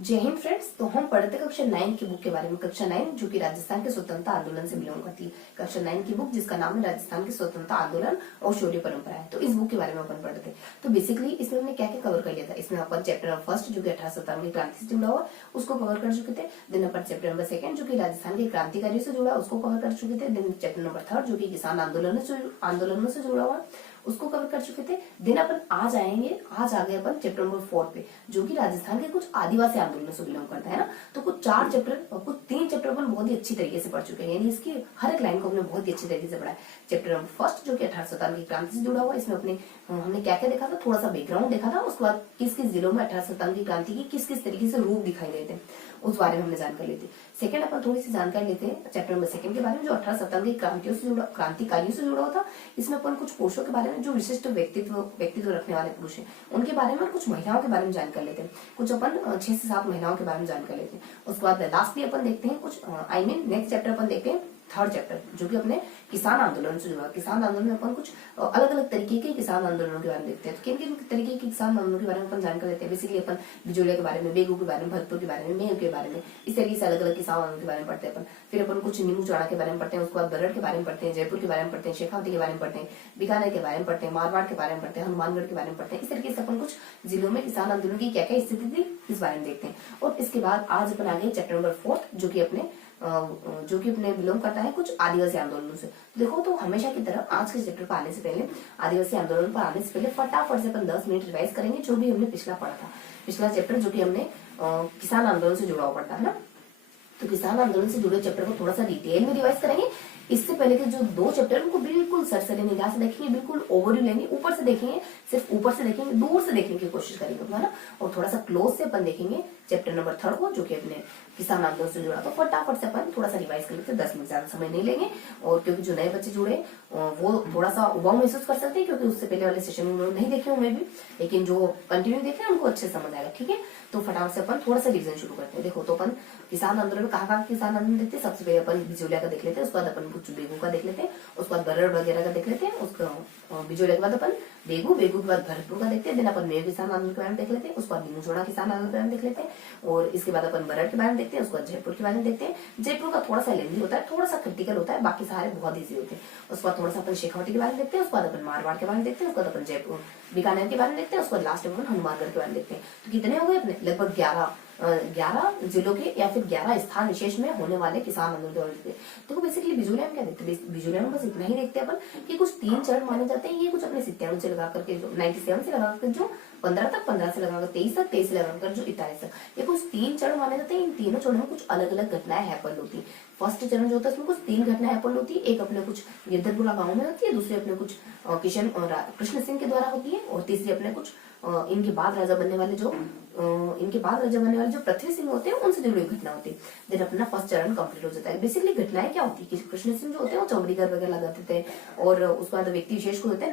जय हिंद फ्रेंड्स। तो हम पढ़ते कक्षा 9 की बुक के बारे में। कक्षा 9 जो कि राजस्थान के स्वतंत्रता आंदोलन से बिलोंग करती है। कक्षा 9 की बुक जिसका नाम है राजस्थान के स्वतंत्रता आंदोलन और शौर्य परंपरा है। तो इस बुक के बारे में अपन पढ़ते थे। तो बेसिकली इसमें हमने क्या क्या कवर कर लिया था। इसमें अपन चैप्टर नंबर फर्स्ट जो कि 1857 की क्रांति से जुड़ा हुआ उसको कवर कर चुके थे। देन अपन चैप्टर नंबर सेकंड जो कि राजस्थान के क्रांतिकारियों से जुड़ा उसको कवर कर चुके थे। देन चैप्टर नंबर थर्ड जो कि किसान आंदोलनों से जुड़ा हुआ उसको कवर कर चुके थे। देन अपन आज आ गए अपन चैप्टर नंबर 4 पे जो कि राजस्थान के कुछ आदिवासी आंदोलनों से बिलोंग करता है ना। तो कुछ 4 चैप्टर कुछ 3 चैप्टर अपन बहुत ही अच्छी तरीके से पढ़ चुके हैं, यानी इसकी हर एक लाइन को हमने बहुत ही अच्छी तरीके से पढ़ा है। चैप्टर नंबर फर्स्ट जो कि 1857 की क्रांति से जुड़ा हुआ, इसमें हमने क्या क्या देखा था, थोड़ा सा बैकग्राउंड देखा था। उसके बाद किस किस जिलों में 1857 की क्रांति की किस किस तरीके से रूप दिखाई देते हैं उस बारे में हमने जानकारी लेते। सेकंड अपन थोड़ी सी जानकारी लेते हैं चैप्टर नंबर सेकंड के बारे में जो 1857 की क्रांतिकारियों से जुड़ा हुआ था। इसमें अपन कुछ पुरुषों के बारे में जो विशिष्ट व्यक्तित्व रखने वाले पुरुष हैं उनके बारे में, कुछ महिलाओं के बारे में जानकारी लेते हैं। कुछ अपन 6 से 7 महिलाओं के बारे में जानकारी लेते हैं। उसके बाद लास्टली अपन देखते हैं कुछ नेक्स्ट चैप्टर अपन देखते हैं थर्ड चैप्टर जो कि अपने किसान आंदोलन से जुड़ा। किसान आंदोलन में अपन कुछ अलग अलग तरीके के किसान आंदोलनों के बारे में देखते हैं। तो किन किन तरीके के किसान आंदोलन के बारे में अपन जानकारी लेते हैं। बेसिकली अपन बिजोलिया के बारे में, बेगू के बारे में, भरतपुर के बारे में, मेहू के बारे में, इस तरीके से अलग अलग किसान आंदोलन के बारे में पढ़ते हैं अपन। फिर अपन कुछ नीमू चौड़ा के बारे में पढ़ते हैं। उसके बाद बरड़ के बारे में पढ़ते हैं, जयपुर के बारे में पढ़ते हैं, शेखावती के बारे में पढ़ते हैं, बीकानेर के बारे में पढ़ते हैं, मारवाड़ के बारे में पढ़ते हैं, हनुमानगढ़ के बारे में पढ़ते हैं। इस तरीके से अपन कुछ जिलों में किसान आंदोलन की क्या क्या स्थिति थी इस बारे में देखते हैं। और इसके बाद आज अपन आगे चैप्टर नंबर 4 जो कि अपने बिलोंग करता है कुछ आदिवासी आंदोलनों से। तो देखो, तो हमेशा की तरह आज के चैप्टर पर आने से पहले, आदिवासी आंदोलन पर आने से पहले फटाफट से अपन 10 मिनट रिवाइज करेंगे जो भी हमने पिछला पढ़ा था। पिछला चैप्टर जो कि हमने किसान आंदोलन से जुड़ा हुआ पढ़ता है ना। तो किसान आंदोलन से जुड़े चैप्टर को थोड़ा सा डिटेल में रिवाइज करेंगे। इससे पहले के जो 2 चैप्टर उनको बिल्कुल सरसरी निगाह से देखेंगे, बिल्कुल ओवरव्यू लेंगे, ऊपर से देखेंगे, सिर्फ ऊपर से देखेंगे, दूर से देखने की कोशिश करेंगे, है ना। और थोड़ा सा क्लोज से अपन देखेंगे चैप्टर नंबर 3 को जो कि अपने किसान आंदोलन से जुड़ा। तो फटाफट से अपन थोड़ा सा रिवाइज कर लेते हैं, 10 मिनट ज्यादा समय नहीं लेंगे। और क्योंकि जो नए बच्चे जुड़े वो थोड़ा सा उबाऊ महसूस कर सकते हैं क्योंकि उससे पहले वाले सेशन में उन्होंने नहीं देखे होंगे भी, लेकिन जो कंटिन्यू देखे उनको अच्छे समझ आएगा। ठीक है, तो फटाफट से अपन थोड़ा सा रिविजन शुरू करते हैं। देखो, तो अपन किसान आंदोलन में कहाँ किसान आंदोलन देखते हैं। सबसे पहले अपन बिजोलिया का देख लेते हैं, उसके बाद अपन कुछ बेगू का देख लेते हैं, उसके बाद बरड़ वगैरह का देख लेते हैं। उसका बिजोलिया के बाद अपन बेगू के बाद भरतपुर का देखते हैं। दिन अपन मेघ किसान आंदोलन के बारे में देख लेते हैं, उसके बाद नीमू चौड़ा किसान आंदोलन के बारे में देख लेते हैं। और इसके बाद अपन बरड़ के बारे में देखते हैं, उसके बाद जयपुर के बारे में देखते हैं। जयपुर का थोड़ा सा लेंदी होता है, थोड़ा सा क्रिटिकल होता है, बाकी सारे बहुत ईजी होते हैं। उसके बाद थोड़ा सा अपन शेखावती के बारे में देखते हैं, उसके बाद अपन मारवाड़ के बारे में देखते हैं, उसके बाद अपन जयपुर बीकानेर के बारे में देखते हैं, उसके बाद लास्ट में अपन हनुमानगढ़ के बारे में देखते हैं। तो कितने हो गए अपने? लगभग 11 जिलों के या फिर 11 स्थान विशेष में होने वाले किसान आंदोलन के बारे में। देखो, बेसिकली बिजोलिया में क्या देखते हैं, बिजोलिया में बस इतना ही देखते हैं अपन कि कुछ 3 चरण माने जाते हैं। ये कुछ अपने 97 से लगा करके, जो 97 से लगा कर जो 15 तक, 15 से लगाकर 23 तक, 23 से लगाकर जो 41 तक, ये कुछ 3 चरण माने जाते हैं। इन तीनों चरणों में कुछ अलग अलग घटनाएं हैपन होती है। फर्स्ट चरण जो होता है उसमें कुछ 3 घटनाएं हैपन होती है। एक अपने कुछ गिरधरपुरा गांव में होती है, दूसरी अपने कुछ कृष्ण सिंह के द्वारा होती है, और तीसरी अपने कुछ इनके बाद राजा बनने वाले जो पृथ्वी सिंह होते हैं उनसे जुड़ी हुई घटना होती है। देन अपना फर्स्ट चरण कंप्लीट हो जाता है। बेसिकली घटनाएं क्या होती है कि कृष्ण सिंह जो होते हैं वो चौड़ीगढ़ वगैरह लगाते थे, और उसके बाद व्यक्ति विशेष को होते हैं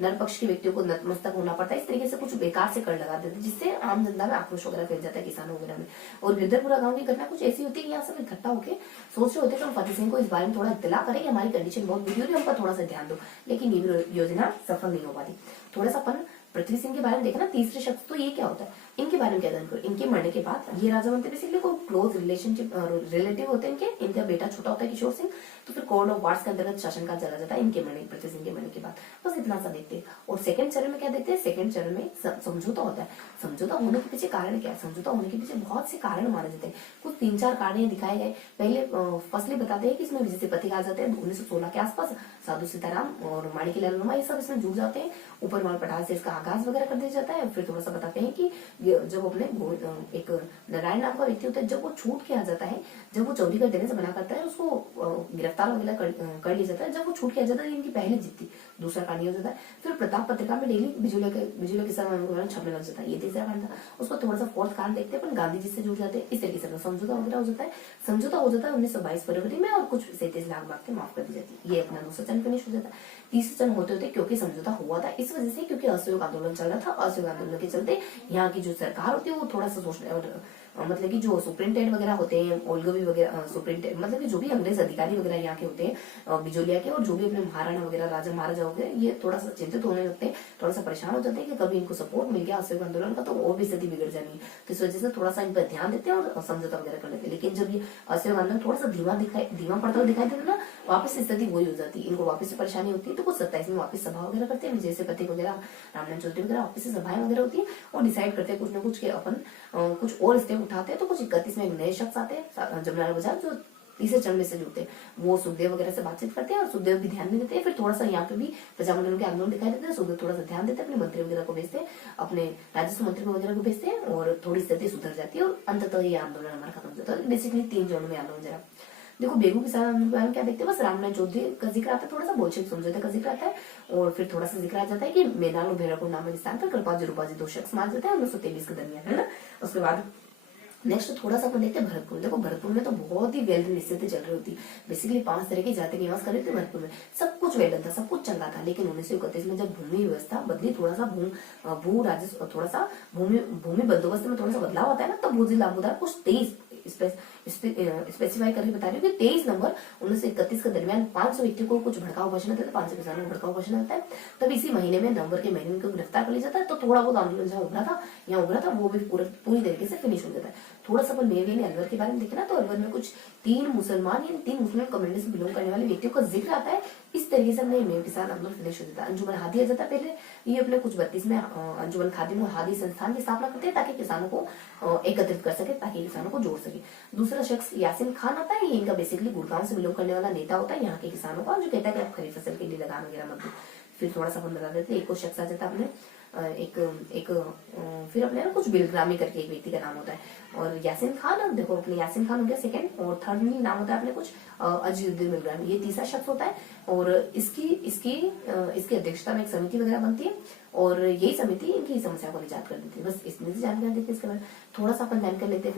नर पक्ष के व्यक्तियों को नतमस्तक होना पड़ता है। इस तरीके से कुछ बेकार से कर लगा देते हैं जिससे आम जनता में आक्रोश वगैरह फैल जाता है, किसानों वगैरह में। और गिरधरपुरा गांव की घटना कुछ ऐसी होती है कि यहाँ सब इकट्ठा होकर सोच रहे होते हैं कि हम फतेह सिंह को इस बारे में थोड़ा इत्तला करें कि हमारी कंडीशन बहुत बुरी हो रही है, हम पर थोड़ा सा ध्यान दो, लेकिन ये भी योजना सफल नहीं हो पाती। थोड़ा सा अपन पृथ्वी सिंह के बारे में देखना, तीसरे शख्स, तो ये क्या होता है, इनके बारे में क्या जानकारी। इनके मरने के बाद ये राजा बनते, बेसिकली को क्लोज रिलेटिव होते हैं इनका बेटा छोटा होता है किशोर सिंह, तो फिर कोड ऑफ वार्स के अंतर्गत शासनकाल चला जाता है इनके मरने, पृथ्वी सिंह के मरने के बाद। बस इतना सा देखते हैं। और सेकंड चरण में क्या देखते हैं, सेकंड चरण में समझौता होता है। समझौता होने के पीछे कारण क्या है, समझौता होने के पीछे बहुत से कारण माने जाते हैं। कुछ 3-4 कारण दिखाए गए। पहले फर्स्टली बताते हैं कि इसमें विजय सेतुपति आ जाते हैं 1916 के आसपास, साधु सीताराम और माणिकलाल वर्मा ये सब इसमें जुड़ जाते हैं। ऊपर माल पठार से इसका आगाज वगैरह कर दिया जाता है। फिर थोड़ा सा बताते हैं कि जब अपने एक नारायण नाम का व्यक्ति होता है, जब वो छूट के आ जाता है, जब वो चौड़ीगढ़ देने से मना करता है, उसको गिरफ्तार वगैरह कर लिया जाता है। जब वो छूट के आ जाता है, इनकी पहले जीत थी, दूसरा कांड हो जाता है। फिर प्रताप पत्रिका में डेली बिजोलिया किसान आंदोलन छपने लग जाता है, ये तीसरा कांड था। उसको थोड़ा सा फोर्थ कांड देखते हैं अपन, गांधी जी से जुड़ जाते हैं। इस तरीके से समझौता वगैरह हो जाता है। समझौता हो जाता है 1922 फरवरी में, और कुछ 37 लाख बातें माफ कर दी जाती है। ये अपना दूसरा चरण फिनिश हो जाता है। तीसरे चरण होते होते क्योंकि समझौता हुआ था इस वजह से, क्योंकि असहयोग आंदोलन चल रहा था, असहयोग आंदोलन के चलते यहाँ की जो सरकार होती है वो थोड़ा सा मतलब कि जो सुप्रिंटेंडेंट वगैरह होते हैं, ओलगवी वगैरह, सुप्रिंटेंडेंट मतलब कि जो भी अंग्रेज अधिकारी वगैरह यहाँ के होते हैं बिजोलिया के, और जो भी अपने महाराणा वगैरह, राजा महाराजा हो गए, ये थोड़ा सा चिंतित होने लगते हैं, थोड़ा सा परेशान हो जाते हैं कि कभी इनको सपोर्ट मिल गया असहयोग आंदोलन का तो और भी स्थिति बिगड़ जानी, तो इस वजह से थोड़ा सा इन पर ध्यान देते हैं और समझौता वगैरह कर लेते हैं। लेकिन जब ये असहयोग आंदोलन थोड़ा सा धीमा पड़ता हुआ दिखाई देता ना, वापस स्थिति वही हो जाती है, इनको वापस से परेशानी होती है। तो कुछ 27 में वापस सभा वगैरह करते हैं, जैसे पथिक वगैरह, रामनाथ चौधरी वगैरह, वापस से सभाएं वगैरह होती है और डिसाइड करते हैं कुछ ना कुछ के अपन कुछ और स्टेप उठाते हैं। तो कुछ 31 में एक नए शख्स आते हैं जमनालाल बजाज, जो तीसरे चरण में से जुड़ते हैं, वो सुखदेव वगैरह से बातचीत करते हैं और सुखदेव भी ध्यान नहीं देते हैं। फिर थोड़ा सा यहाँ पे भी प्रजामंडल के आंदोलन दिखाई देते हैं, सुखदेव थोड़ा सा ध्यान देते हैं, अपने मंत्री वगैरह को भेजते हैं, अपने राजस्व मंत्री को वगैरह को भेजते हैं और थोड़ी स्थिति सुधर जाती है और अंततः ये आंदोलन हमारा खत्म हो जाता है। बेसिकली 3 चरणों में आंदोलन। जरा देखो बेगू किसान आंदोलन क्या देखते हैं, बस रामनाथ चौधरी का जिक्र आता है, थोड़ा सा बोल्शेविक समझौते का जिक्र आता है और फिर थोड़ा सा जिक्र आ जाता है कि मेनाल और भेड़ापुर नामक स्थान पर कृपाजी रूपाजी 2 शख्स मार जाते हैं 1923 के दरमियान, है ना। उसके बाद नेक्स्ट थोड़ा सा अपन देखते हैं भरतपुर। देखो भरतपुर में तो बहुत ही वेल स्थिति चल रही होती, बेसिकली 5 तरह की जाति निवास कर रही थी भरतपुर में, सब कुछ वेल था, सब कुछ चंगा था। लेकिन 1931 में जब भूमि व्यवस्था बदली, थोड़ा सा भू राजस्व, थोड़ा सा भूमि बंदोबस्त में थोड़ा सा बदलाव होता है ना, तब भूजी लाभोदार कुछ 23 स्पेसिफाई करके बता रही हूँ कि 23 नवंबर 1931 के दरमियान 500 व्यक्ति को कुछ भड़काऊ भाषण देते, 500 किसानों को भड़काऊ भाषण देता है। तब इसी महीने में नवंबर के महीने में उनको गिरफ्तार कर लिया जाता है। तो थोड़ा बहुत आंदोलन जहाँ उभरा था वो भी पूरी तरीके से फिनिश हो जाता है। थोड़ा सा अपन मेन अलवर के बारे में देखे ना, तो अलवर में कुछ 3 मुसलमान या 3 मुस्लिम कम्युनिटी से बिलोंग करने वाले व्यक्तियों का जिक्र आता है। इस तरीके से अपने मेन किसान आंदोलन फिनिश हो जाता है। अंजुमन हादी आ जाता है पहले, ये अपने कुछ 32 में अंजुमन खादिम और हादी संस्थान की स्थापना करते हैं ताकि किसानों को एकत्रित कर सके, ताकि किसानों को जोड़ सके। दूसरा शख्स यासीन खान आता है, ये इनका बेसिकली गुड़गांव से बिलोंग करने वाला नेता होता है यहाँ के किसानों का, जो कहता है कि आप खरीफ फसल के लिए लगान वगैरह मत दो। फिर थोड़ा सा अपन बता देते हैं, एक और शख्स आ जाता है अपने फिर अपने ना कुछ बिलग्रामी करके एक व्यक्ति का नाम होता है, और यासीन खान, देखो अपने यासीन खान हो गया सेकंड, और थर्ड में नाम होता है अपने कुछ अजीजुद्दीन बिलग्रामी, ये तीसरा शख्स होता है। और इसकी अध्यक्षता में एक समिति वगैरह बनती है और यही समिति इनकी समस्या को निजात कर देती है। बस इसमें से जानकारी देते हैं। इसके बाद थोड़ा सा अपन जानकारी लेते हैं,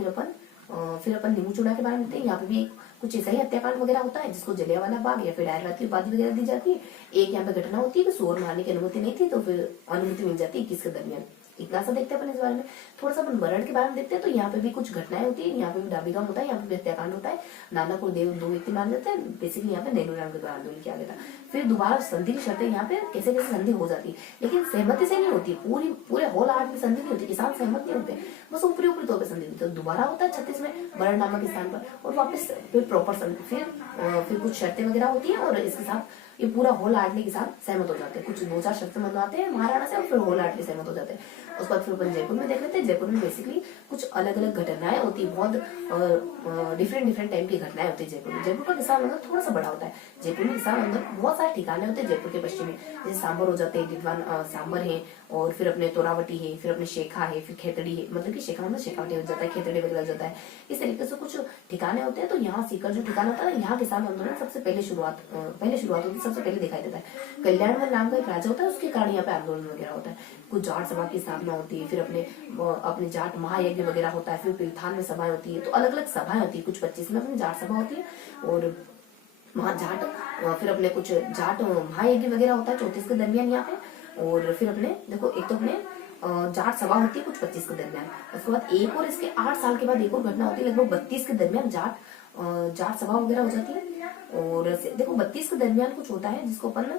फिर अपन नीमू चूड़ा के बारे में देखते हैं। यहाँ पे भी कुछ ऐसा ही हत्याकांड वगैरह होता है जिसको जलियांवाला बाग या फिर डायरवाद की उपाधि वगैरह दी जाती है। एक यहाँ पे घटना होती है कि शोर मारने की अनुमति नहीं थी, तो फिर अनुमति मिल जाती है 21 के दरमियान। इतना सा देखते हैं अपन इस बारे में। थोड़ा सा अपन मरण के बारे में देखते हैं, तो यहाँ पे भी कुछ घटनाएं होती है। यहाँ पे भी डाबीगाम होता है, यहाँ पे भी हत्याकांड होता है, नानापुर देव 2 व्यक्ति मार जाते हैं। बेसिकली यहाँ पे नैनूराम के द्वारा आंदोलन किया गया था। फिर दोबारा संधि की शर्तें यहाँ पे कैसे संधि हो जाती है, लेकिन सहमति से नहीं होती, पूरे होल आर्ट में संधि नहीं होती, किसान सहमत नहीं होते, बस ऊपरी तौर पर संधि होती है। दोबारा होता है 36 में मरण नामक स्थान पर, और वापस फिर प्रॉपर संधि, फिर कुछ शर्तें वगैरह होती है और इसके साथ ये पूरा होल आर्टली के साथ सहमत हो जाते हैं। कुछ 2-4 शर्तें मनवाते हैं महाराणा से और फिर होल आर्टली सहमत हो जाते हैं। उसके बाद फिर अपन जयपुर में देख लेते हैं। जयपुर में बेसिकली कुछ अलग अलग घटनाएं होती है, बहुत डिफरेंट टाइप की घटनाएं होती है जयपुर में। जयपुर का किसान आंदोलन थोड़ा सा बड़ा होता है। जयपुर में किसान आंदोलन बहुत सारे ठिकाने होते हैं जयपुर के पश्चिम में, जैसे सांबर हो जाते हैं, दिदवान सांबर है, और फिर अपने तोरावटी है, फिर अपने शेखा है, फिर खेतड़ी है, मतलब कि शेखा में शेखावटी हो जाता है, खेतड़ी वगैरह हो जाता है। इस तरीके से कुछ ठिकाने होते हैं। तो यहाँ सीकर जो ठिकाना होता है ना, यहाँ किसान आंदोलन सबसे पहले शुरुआत होती है, सबसे पहले दिखाई देता है। कल्याणमल नाम का एक राजा होता है, उसके कारण यहाँ पे आंदोलन वगैरह होता है। कुछ जाट सभा की स्थापना होती है, फिर अपने जाट महायज्ञ वगैरह होता है, फिर पिलथान में सभाएं होती है। तो अलग अलग सभाएं होती है, कुछ 25 में अपनी जाट सभा होती है और वहाँ जाट, फिर अपने कुछ जाट महायज्ञ वगैरह होता है 34 के दरमियान यहाँ पे। और फिर अपने देखो एक तो अपने जाट सभा होती है कुछ 25 के दरमियान। उसके बाद एक और इसके 8 साल के बाद एक और घटना होती है लगभग 32 के दरमियान, जाट सभा वगैरह हो जाती है। और देखो 32 के दरमियान कुछ होता है जिसको अपन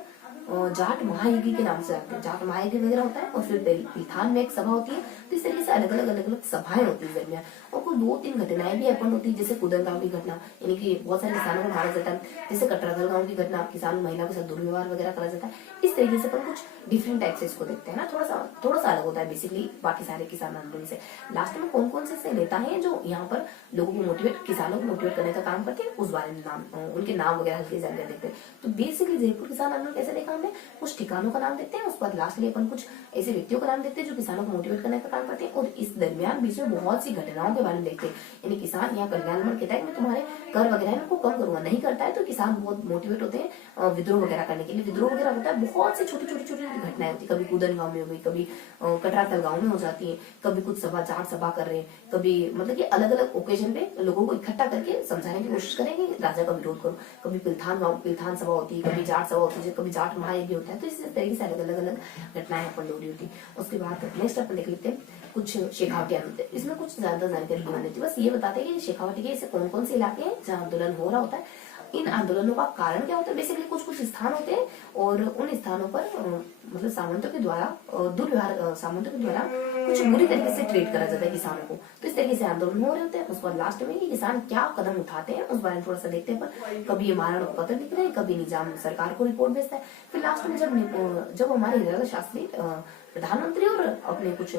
जाट महायज्ञ के नाम से जानते हैं, जाट महायज्ञ वगैरह होता है। और फिर पिलथान में एक सभा होती है। तो इस तरीके से अलग अलग सभाएं होती है दरमियान। और कुछ 2-3 घटनाएं भी अपन होती है, जैसे कुदरगांव की घटना, यानी कि बहुत सारे किसानों को मारा जाता है, जैसे कटराधल गांव की घटना, किसान महिला के साथ दुर्व्यवहार वगैरह करा जाता है। इस तरीके से अपन कुछ डिफरेंट टाइप से इसको देखते हैं ना, थोड़ा सा अलग होता है बेसिकली बाकी सारे किसान आंदोलन से। लास्ट में कौन कौन से नेता हैं जो यहाँ पर लोगों को किसानों को मोटिवेट करने का काम करते हैं, उस बारे में उनके नाम वगैरह हल्की जानकारी देखते हैं। तो बेसिकली जयपुर किसान आंदोलन कैसे देखा हमने, कुछ ठिकानों का नाम देखते हैं, उसके बाद लास्टली अपन कुछ ऐसे व्यक्तियों का नाम देखते हैं जो किसानों को मोटिवेट करने का काम करते हैं। और इस दरमियान बीच में बहुत सी घटनाओं के बारे में देखते हैं। यानी किसान यहाँ कल्याणमल कहता है मैं तुम्हारे कर वगैरह को कम करूंगा, नहीं करता है तो किसान बहुत मोटिवेट होते हैं विद्रोह वगैरह करने के लिए। विद्रोह वगैरह होता है, बहुत सी छोटी छोटी घटनाएं होती है, कभी कूदन गांव में हो गई, कभी कटरा तलगांव में हो जाती है, कभी कुछ सभा जाट सभा कर रहे हैं, कभी मतलब कि अलग अलग ओकेजन पे लोगों को इकट्ठा करके समझाने की कोशिश करेंगे राजा का विरोध करो। कभी पिलथान सभा होती है, कभी जाट सभा होती है, कभी जाट महायज्ञ होता है। तो इस तरीके से अलग अलग घटनाएं अपन हो रही होती है। उसके बाद नेक्स्ट अपन देख लेते हैं कुछ शेखावटी आंदोलन। इसमें कुछ ज्यादा जानकारी नहीं होती, बस ये बताते हैं कि शेखावटी के ऐसे कौन कौन से इलाके हैं जहाँ आंदोलन हो रहा होता है, इन आंदोलनों का कारण क्या होता है। बेसिकली कुछ कुछ स्थान होते हैं और उन स्थानों पर मतलब सामंतों के द्वारा सामंतों के द्वारा कुछ बुरी तरीके से ट्रीट करा जाता है किसानों को। तो इस तरीके से आंदोलन हो रहे होते हैं। उसके बाद लास्ट में किसान क्या कदम उठाते हैं उस बारे में थोड़ा सा देखते हैं। पर कभी ये महाराणा को पत्र लिख रहे हैं, कभी निजाम सरकार को रिपोर्ट भेजता है। फिर लास्ट में जब हमारे इंदिरा शास्त्री प्रधानमंत्री और अपने कुछ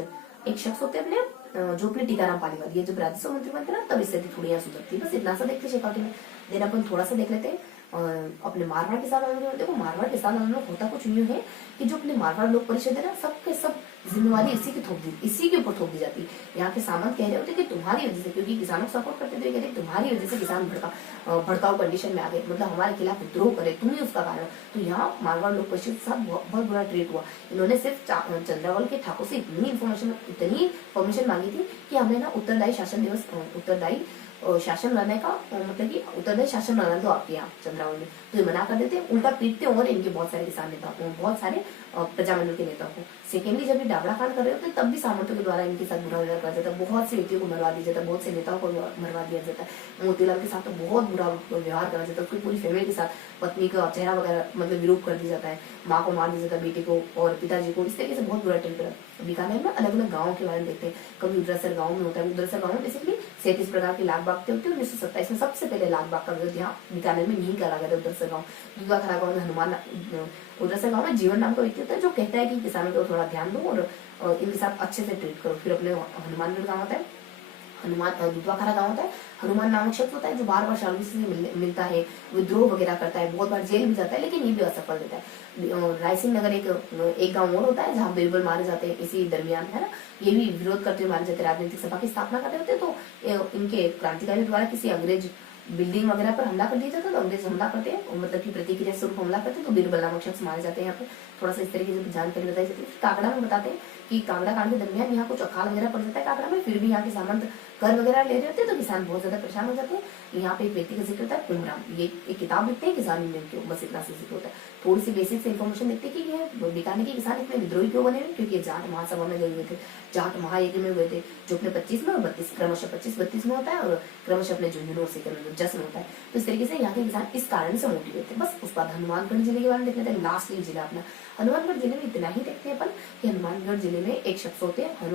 एक शख्स होते हैं अपने जो अपने टीकाराम पालीवाल ये जब राजस्व मंत्री बनते ना, तब स्थिति थोड़ी यहाँ सुधरती है। बस इतना सा देखते शेखावटी में। देन अपन थोड़ा सा देख लेते हैं अपने मारवाड़ किसान आंदोलन। देखो मारवाड़ किसान आंदोलन होता कुछ यूं है कि जो अपने मारवाड़ लोक परिषद है ना, सबके सब जिम्मेवारी इसी के ऊपर थोप दी जाती है। यहाँ के सामंत कह रहे होते कि तुम्हारी वजह से, क्योंकि किसानों को सपोर्ट करते थे, कहते तुम्हारी वजह से किसान भड़काऊ कंडीशन में आ गए, मतलब हमारे खिलाफ विद्रोह करे, तुम ही उसका कारण। तो यहाँ मारवाड़ लोक परिषद के साथ बहुत बुरा ट्रीट हुआ। इन्होंने सिर्फ चंद्रावल के ठाकुर से इतनी परमिशन मांगी थी कि हमें ना उत्तरदायी शासन लाने का मतलब कि उत्तरदायी शासन लाना दो आपके यहाँ चंद्रावल में। तो ये मना कर देते, उल्टा पीटते और इनके बहुत सारे किसान नेता, बहुत सारे प्रजामंडल के नेताओं को। सेकेंडली जब ये डाबड़ा कांड कर रहे होते तब भी सामंतों के द्वारा इनके साथ बुरा व्यवहार किया जाता है। बहुत से व्यक्तियों को मरवा दिया जाता है, बहुत से नेताओं को मरवा दिया जाता है। मोतीलाल के साथ तो बहुत बुरा व्यवहार करा जाता है, उसकी पूरी फैमिली के साथ, पत्नी का चेहरा वगैरह मतलब विरोध कर दिया जाता है, माँ को मार दिया जाता है, बेटे को और पिताजी को। इस तरीके से बहुत बुरा ट्रीट करा। बीकानेर में अलग अलग गाँव के बारे में देखते हैं। कभी उदरासर गाँव में होता है। उदरासर गाँव में बेसिकली 37 प्रकार की लाख बागते होती है। 1927 में सबसे पहले लाख बाग का विरोध यहाँ बीकानेर में नहीं करा गया था। उदरासर गाँव, दूसरा खरा गाँव में हनुमान, उदरासर गाँव में जीवन नाम का व्यक्ति होता है जो कहता है कि किसानों को थोड़ा ध्यान दो और इनके साथ अच्छे से ट्रीट करो। फिर अपने हनुमानगढ़ गाँव होता है, दुधवाखारा गाँव होता है। हनुमान नामक शख्स होता है जो बार बार शालू से मिलता है, विद्रोह वगैरह करता है, बहुत बार जेल भी जाता है, लेकिन ये भी असफल रहता है। रायसिंह नगर एक गाँव और होता है जहाँ बीरबल मारे जाते हैं इसी दरमियान, है ना। ये भी विरोध करते हुए मारे जाते हैं, राजनीतिक सभा की स्थापना करते होते। तो इनके क्रांतिकारियों द्वारा किसी अंग्रेज बिल्डिंग वगैरह पर हमला कर दिया जाता है। तो अंग्रेज हमला करते हैं, मतलब कि प्रतिक्रिया स्वरूप हमला करते हैं, तो बीरबल नामक शख्स मारे जाते हैं। यहाँ पे थोड़ा सा इस तरीके से जानकारी बताई जाती है। कांगड़ा में बताते हैं कि कांगड़ा कांड के दरमियान यहाँ कुछ अकाल वगैरह पड़ जाता है कांगड़ा में, फिर भी यहाँ के सामंत कर वगैरह ले रहे होते हैं, तो किसान बहुत ज्यादा परेशान हो जाते हैं। यहाँ पे एक व्यक्ति का जिक्र होता है कुमराम, ये एक किताब लिखते हैं किसान यूनियन की, बस इतना से जिक्र होता है। थोड़ी सी बेसिक से इन्फॉर्मेशन देखते हैं कि ये बीकानेर के किसान इतने विद्रोही क्यों बने हुए, क्योंकि जाट महासभा में गए हुए थे, जाट महायज्ञ में हुए थे, जो अपने 25 में और 32 क्रमशः 25-32 में होता है, और क्रमशः अपने झुंझुनू और सिकंदर जश्न होता है। तो इस तरीके से यहाँ के किसान इस कारण से मोटिवेट थे। बस उसके बाद हनुमानगढ़ जिले के बारे में देख लेते हैं। लास्टली जिला अपना हनुमानगढ़ जिले में इतना ही देखते हैं अपन कि हनुमानगढ़ जिले में एक शख्स होते हैं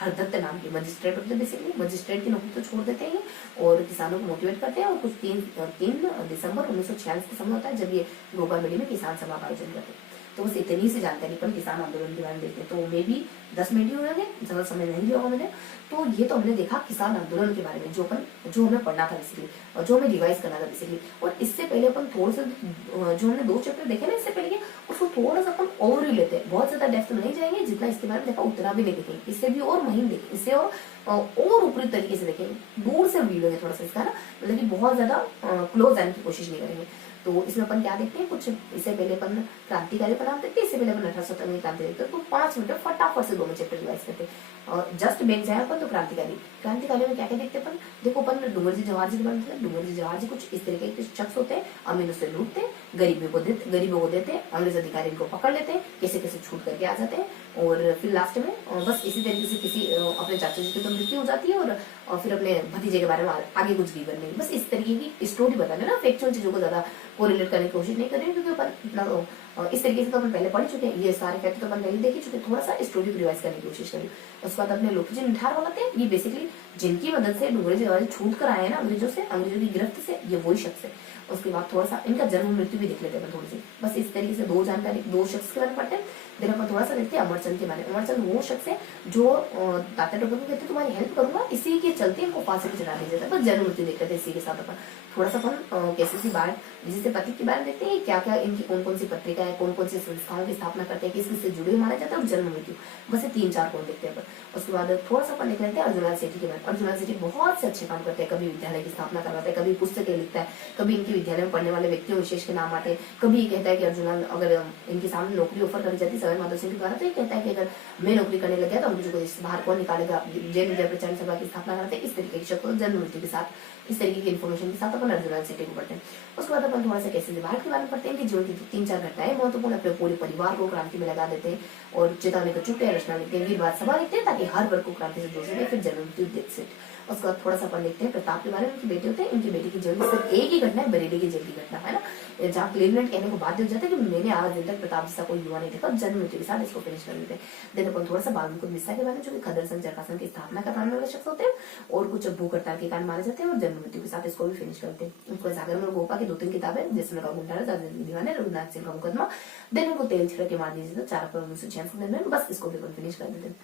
हरदत्त नाम के, मजिस्ट्रेट होते हैं। बेसिकली मजिस्ट्रेट की नौकरी तो छोड़ देते हैं और किसानों को मोटिवेट करते हैं। और कुछ 3 दिसंबर 1946 का समय होता है जब ये गोगामेड़ी में किसान सभा का आयोजन करते हैं। तो बस इतनी सी जानकारी पर किसान आंदोलन के बारे में देखते हैं। तो मे भी 10 मिनट ही हो गए, ज्यादा समय नहीं लिया होगा मैंने। तो ये तो हमने देखा किसान आंदोलन के बारे में, जो हमें पढ़ना था बेसिकली, और जो हमें रिवाइज करना था बेसिकली। और इससे पहले अपन थोड़ा सा जो हमने 2 चैप्टर देखे ना इससे पहले, उसको थोड़ा सा अपन ओवरव्यू लेते हैं। बहुत ज्यादा डेप्थ में नहीं जाएंगे, जितना इसके बारे में देखा उतना भी नहीं देखेंगे, इससे भी और महीन देखेंगे, इससे और ऊपरी तरीके से देखेंगे, दूर से व्यू लेंगे थोड़ा सा इसका ना, मतलब कि बहुत ज्यादा क्लोज आने की कोशिश नहीं करेंगे। तो इसमें अपन क्या देखते हैं, कुछ इससे पहले अपन क्रांतिकारी पर नाम देखते हैं, इससे पहले अपन 1857 की क्रांति देखते हैं। तो 5 मिनट फटाफट से दोनों चैप्टर रिवाइज करते हैं। और जस्ट बेग जाए अपन तो क्रांतिकारी में क्या क्या देखते हैं अपन। देखो अपन डूंगरजी जवाहर जी के बारे में, डूंगरजी जवाहर जी कुछ इस तरीके के शख्स होते हैं, अमीर उससे लूटते हैं, गरीबों को देते हैं, अंग्रेज अधिकारी इनको पकड़ लेते हैं, कैसे कैसे छूट करके आ जाते हैं। और फिर लास्ट में बस इसी तरीके से किसी अपने चाचा जी की तो मृत्यु हो जाती है, और फिर अपने भतीजे के बारे में आगे कुछ भी करने, बस इस तरीके की स्टोरी बताने ना, फैक्चुअल चीजों को ज्यादा कोरिलेट करने की कोशिश नहीं कर रहे हैं, क्योंकि अपन इतना इस तरीके से तो अपन पहले पढ़ चुके हैं, ये सारे फैक्ट तो अपन पहले देख ही चुके हैं। थोड़ा सा स्टोरी को रिवाइज करने की कोशिश करें। उसके बाद अपने लोकजी निठार वाला ये बेसिकली जिनकी मदद से डूंगरजी जवाहर छूट कर आए ना अंग्रेजों की गिरफ्त से, ये वही शख्स है। उसके बाद थोड़ा सा इनका जन्म मृत्यु भी देख लेते हैं थोड़ी सी, बस इस तरीके से 2 जानकारी 2 शख्स के बारे में पढ़ते हैं। फिर अपन थोड़ा सा देखते हैं अमरचंद के बारे में। अमरचंद वो शख्स है जो तात्या टोपे को कहते तुम्हारी हेल्प करूंगा, इसी के चलते इनको फांसी पे चढ़ा दिया जाता है। बस जन्म मृत्यु देख लेते हैं इसी के साथ। अपन थोड़ा सा अपन केसीसी बाट जिससे पति के बारे में देखते हैं, क्या क्या इनकी कौन कौन सी पत्रिका हैं, कौन कौन से संस्थाओं की स्थापना करते हैं, किस किस से जुड़े माना जाता है, और जन्म मृत्यु, बस ये 3-4 पॉइंट देखते हैं अपन। उसके बाद थोड़ा सा अपन देख लेते हैं अर्जुन सेठी के बारे में। अर्जुन सेठी बहुत से अच्छे काम करते हैं, कभी विद्यालय की स्थापना करवाते हैं, कभी पुस्तकें लिखता है, कभी इनके विद्यालय में पढ़ने वाले व्यक्तियों विशेष के नाम आते हैं, कभी कहता है कि अर्जुन अगर इनके सामने नौकरी ऑफर करी जाती है सवाई माधव सिंह के द्वारा, तो ये कहता है कि अगर मैं नौकरी करने लग गया तो मुझे बाहर कौन निकालेगा, जैन विद्या प्रचार सभा की स्थापना करते हैं। इस तरीके की शब्द जन्म मृत्यु के साथ, इस तरीके की इन्फॉर्मेशन के साथ अपन अर्जुन सेठी को पढ़ते हैं। उसके बाद अपन थोड़ा सा कैसे विभाग के बारे में पढ़ते हैं कि जीवन की 3-4 घटनाएं महत्वपूर्ण, अपने पूरे परिवार को क्रांति में लगा देते हैं, और चेतावनी को चुपे रचना लिखते हैं, वीरवाद सभा लिखते हैं ताकि हर वर्ग को क्रांति से जोड़ सके, फिर जन्म मृत्यु देख सके। उसके बाद थोड़ा सा अपन देखते हैं प्रताप के बारे में। उनकी बेटे होते हैं, इनकी बेटी की जन्म सिर्फ एक ही घटना है, बरेली की जेल की घटना है ना, जहाँ क्लेमनेट कहने को बाध्य हो जाता है कि मैंने आज दिन तक प्रताप जैसा कोई युवा नहीं देखा। जन्म मृत्यु के साथ इसको फिनिश कर देते हैं। देन अपन थोड़ा सा बाल मुकुंद मिश्रा के बारे में, जो कि खदर संघ चरकासन की स्थापना का कारण वाले शख्स होते हैं, और कुछ भूख हड़ताल के कारण मारे जाते हैं, और जन्म मृत्यु के साथ इसको भी फिनिश करते हैं। उनको जागरण और गोपा की 2-3 किताबें, जिसमें का गुंडारा दीवाने, रघुनाथ सिंह का मुकदमा, देन उनको तेल छिड़क के मार दीजिए 4 अप्रैल 1966 में, बस इसको भी अपन फिनिश कर देते हैं।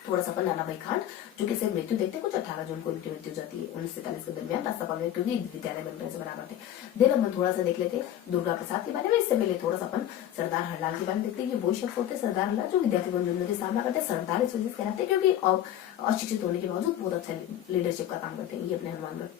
थोड़ा सा अपन नाना भाई खान, जो कि सिर्फ मृत्यु देखते हैं, कुछ 18 जून को इनकी मृत्यु जाती है 1943 के दरमियान रास्तापाल में, क्योंकि विद्यालय बन रहे से बराबर थे। देन अपन थोड़ा सा देख लेते हैं दुर्गा प्रसाद के बारे में। इससे पहले थोड़ा सा अपन सरदार हरलाल के बारे में देखते हैं। ये वो शख्स होते हैं सरदार हरलाल जो विद्यार्थी बंधुओं की स्थापना करते हैं। सरदार इस वजह से कहलाते हैं क्योंकि अशिक्षित होने के बावजूद बहुत अच्छा लीडरशिप का काम करते हैं। ये अपने हनुमानगढ़,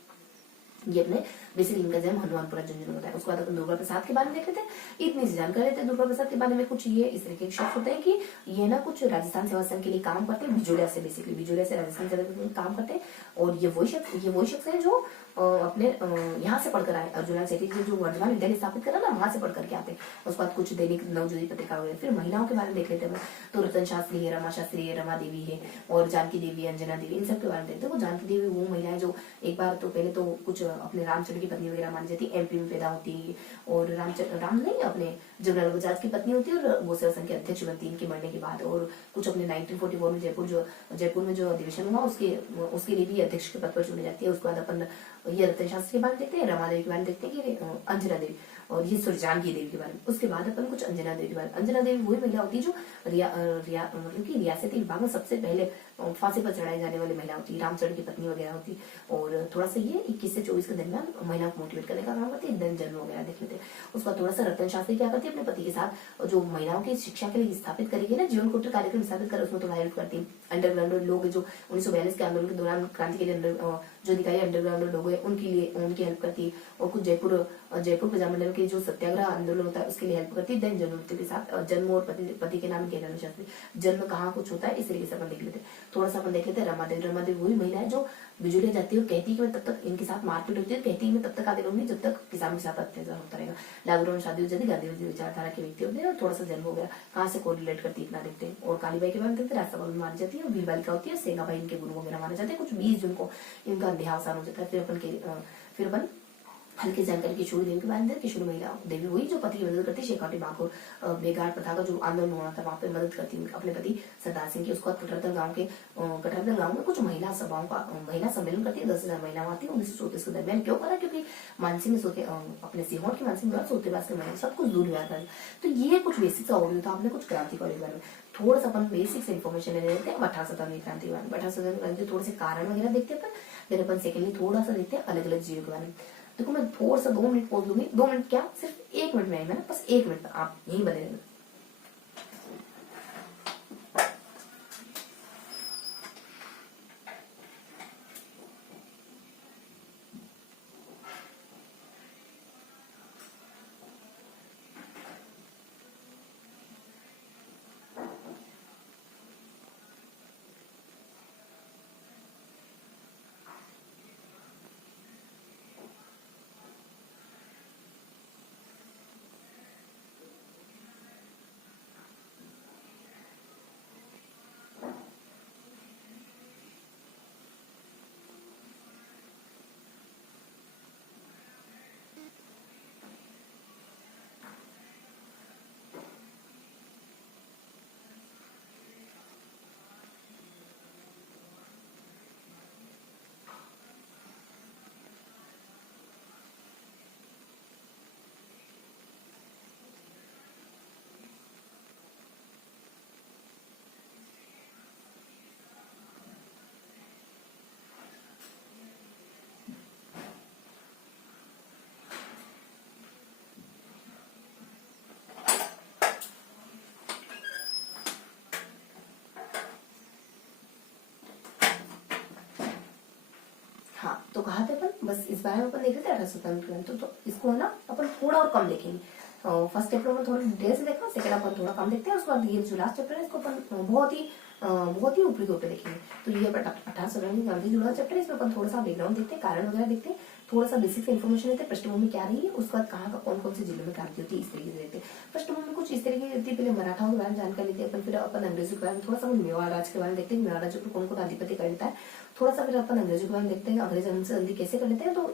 ये अपने बेसिकली इनका जन्म हनुमानपुरा झुंझुनू होता है। उसके बाद अपन दुर्गा प्रसाद के बारे में देख लेते हैं। इतनी सी जानकारी लेते हैं दुर्गा प्रसाद के बारे में। कुछ ये इस तरीके के शख्स होते हैं कि ये ना कुछ राजस्थान सेवा संघ के लिए काम करते हैं, बिजोलिया से, बेसिकली बिजोलिया से राजस्थान सेवा संघ काम करते हैं। और ये वही शख्स है जो अपने यहाँ से पढ़कर आए, अर्जुन सेठी जी जो वर्धमान विद्यालय स्थापित करा ना, वहां से पढ़ करके आते हैं। उसके बाद कुछ दैनिक नवज्योति पत्रिका वगैरह। फिर महिलाओं के बारे में देख लेते हैं। तो रतन शास्त्री है, रमा शास्त्री है, रमा देवी है, और जानकी देवी, अंजना देवी, इन सब के बारे में देखते हैं। वो जानकी देवी वो महिलाएं जो एक बार तो पहले तो कुछ अपने रामचंद्र की पत्नी वगैरह मानी जाती है, एमपी में पैदा होती है, और राम नहीं अपने जमनालाल बजाज की पत्नी होती है, और वो सेवा संघ के अध्यक्ष बनती है इनके मरने के बाद। और कुछ अपने 1944 में जयपुर में जो अधिवेशन हुआ उसके लिए भी अध्यक्ष के पद पर चुनी जाती है। उसके बाद अपन ये रतन शास्त्री के बारे में देखते हैं, रमा देवी के बारे में देखते हैं, कि अंजना देवी, और ये जानकी देवी के बारे में। उसके बाद अपन कुछ अंजना देवी के बारे में। अंजना देवी वही महिला होती है जो मतलब कि रियासती विभाग में सबसे पहले फांसी पर चढ़ाई जाने वाली महिला होती है, रामचंद्र की पत्नी वगैरह होती। और थोड़ा सा ये 21 से 24 के दरमियान महिला को मोटिवेट करने का काम करती है। जन्म वगैरह देख लेते हैं। उसका थोड़ा सा रतन शास्त्री क्या करती है, अपने पति के साथ जो महिलाओं की शिक्षा के लिए स्थापित करेगी ना जीवन कोटर कार्यक्रम स्थापित कर, उसमें थोड़ा हेल्प करती है। अंडरग्राउंड लोग जो 1942 के आंदोलन के दौरान क्रांति के लिए जो अधिकारी अंडरग्राउंड लोग हैं उनके लिए उनकी हेल्प करती है। और कुछ जयपुर प्रजामंडल के जो सत्याग्रह आंदोलन होता है उसके लिए हेल्प करती है। देन जन्म मृत्यु के साथ जन्म और पति के नाम के शास्त्री, जन्म कहाँ कुछ होता है, इस तरीके से अपन देख लेते हैं। थोड़ा सा अपन देख लेते हैं रमादेवी वही महिला है जो बिजुलिया जाती है और कहती है कि मैं तब तक इनके साथ मारपीट होती है, कहती है मैं तब तक आगे रहूंगी जब तक किसानों के साथ अत्याचार होता रहेगा। लागू शादी हो जाती, गांधी विचारधारा के व्यक्ति होते हैं। और थोड़ा सा जन्म हो गया कहाँ से कोरिलेट करती है इतना देखते हैं। और कालीबाई के बारे में देखते हैं, रास्ता में मानी जाती है, वीर बालिका होती है, सेना भाई इनके गुरु वगैरह माने जाते हैं। कुछ 20 जून को इनका देहावसान हो जाता है। फिर अपन हल्की जानकारी किशोरी देवी के बारे में। किशोरी महिला देवी वही जो पति की मदद करती है, शेखावटी बाघोर बेगार प्रथा का जो आंदोलन होना था वहां पे मदद करती है अपने पति सरदार सिंह की। उसके बाद कटरदल गांव में कुछ महिला सभाओं का महिला सम्मेलन करती है। 10,000 महिलाएं आती है 1934 के दरमियान। क्यों करा, क्योंकि मानसिंह में सोते अपने सिहोर की मानसिंह द्वारा सोतेबाज के सब कुछ दूर हुआ था। तो ये कुछ बेसिक ऑडियो था। आपने कुछ क्रांतिकारी के बारे में थोड़ा सा अपन बेसिक इन्फॉर्मेशन ले लेते हैं। 18 शताब्दी क्रांति के बारे में 18 शताब्दी क्रांति थोड़े से कारण वगैरह देखते हैं अपन। फिर अपन सेकेंडली थोड़ा सा देखते हैं अलग अलग जीवों के बारे में। देखो मैं थोड़ा सा 2 मिनट पहुंच दूंगी, 2 मिनट क्या सिर्फ 1 मिनट में आई, मैं बस 1 मिनट आप यही बने रहना। तो कहा थे अपन बस इस बारे में अपन देख रहे थे 1897 तो इसको है ना अपन थोड़ा और कम देखेंगे। फर्स्ट चैप्टर में थोड़ा डिटेल से देखा, सेकंड अपन थोड़ा कम देखते हैं, उसके बाद ये जो लास्ट चैप्टर है इसको अपन बहुत ही ऊपरी ऊपर देखेंगे। तो ये 1897 की गांधी जुड़ा चैप्टर है, इसमें अपन थोड़ा सा बैकग्राउंड देखते हैं, कारण वगैरह देखते हैं, थोड़ा सा बेसिक इन्फॉर्मेशन देते हैं, पृष्ठभूमि क्या रही है, उसके बाद कहाँ का कौन कौन से जिलों में क्रांति होती है, इस तरीके से देखते हैं। पृष्ठभूमि कुछ इस तरीके की होती है, पहले मराठाओं के बारे में जानकारी लेते हैं अपन, फिर अपन अंग्रेजों के बारे में थोड़ा सा मेवाड़ राज के बारे में देखते हैं, मेवाड़ राज्य को कौन कौन अधिपति कर लेता है, थोड़ा सा फिर अपन अंग्रेजों के बारे में देखते हैं, अंग्रेज हमसे संधि कैसे कर लेते हैं, तो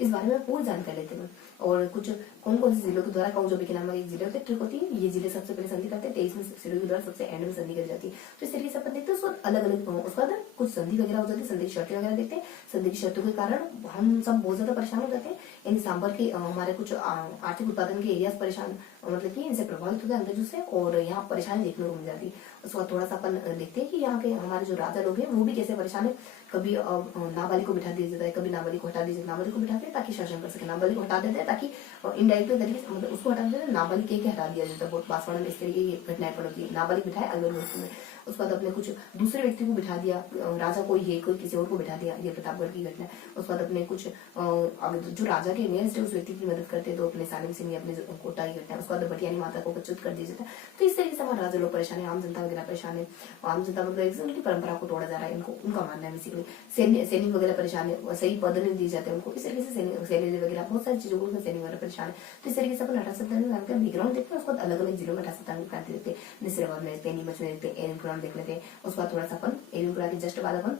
इस बारे में पूरी जानकारी लेते हैं। और कुछ कौन कौन से जिलों के द्वारा कौन जो भी के नाम एक जिले होते ट्रिक होती है, ये जिले सबसे पहले संधि करते हैं, 23 जिलों के द्वारा सबसे एंड में संधि करी जाती है। तो इस तरीके से अपन देखते हैं उसको अलग अलग, उसके बाद कुछ संधि वगैरह हो जाती है, संधि की शर्तें वगैरह देखते हैं, संधि की शर्तों के कारण हम सब बहुत ज्यादा परेशान हो जाते हैं, यानी सांबर के हमारे कुछ आर्थिक उत्पादन के एरिया परेशान मतलब कि इनसे प्रभावित होते हैं अंग्रेजों से, और यहाँ परेशानी देखने को मिल जाती है। उसके बाद थोड़ा सा अपन देखते हैं कि यहाँ के हमारे जो राजा लोग हैं वो भी कैसे परेशान है, कभी नाबालिग को बिठा दिया जाता है, कभी नाबालिग को हटा दिया जाता है, नाबालिग को बिठाते हैं ताकि शासन कर सके, नाबालिग को हटा देते हैं ताकि इनडायरेक्ट तरीके से मतलब उसको हटा देते हैं, नाबालिग के हटा दिया जाता है। बहुत बांसवाड़ा में इस तरीके की घटनाएं पड़ती है, नाबालिग बिठाए अलवर में, उसके बाद अपने कुछ दूसरे व्यक्ति को बिठा दिया, राजा कोई है कोई किसी और को बिठा दिया, ये प्रतापगढ़ की घटना है। उसके बाद अपने कुछ जो राजा के नियरेस्ट है उस व्यक्ति की मदद करते हैं, तो अपने सालिम सिंह अपने कोटा की घटना है। उसके बाद भटियानी माता को पच्युत कर दिया जाता है। तो इस तरीके से हमारे राजा लोग परेशान है, आम जनता वगैरह परेशान है, आम जनता मतलब उनकी परंपरा को तोड़ा जा रहा है, इनको उनका मानना है बेसिकली। सैनिक वगैरह परेशान है, सही पद नहीं दिए जाते उनको, इस तरीके से सैनिक वगैरह बहुत सारी चीजों को सैनिक वगैरह परेशान है। तो इस तरीके से अपन 1897 का बैकग्राउंड देखते हैं, उसके बाद अलग अलग जिलों में 1897 की क्रांति देखते हैं, नसीराबाद में देखते हैं, नीमच में देखते हैं, एरन देख लेते हैं। उसके बाद थोड़ा सा अपन एरन के जस्ट बाद अपन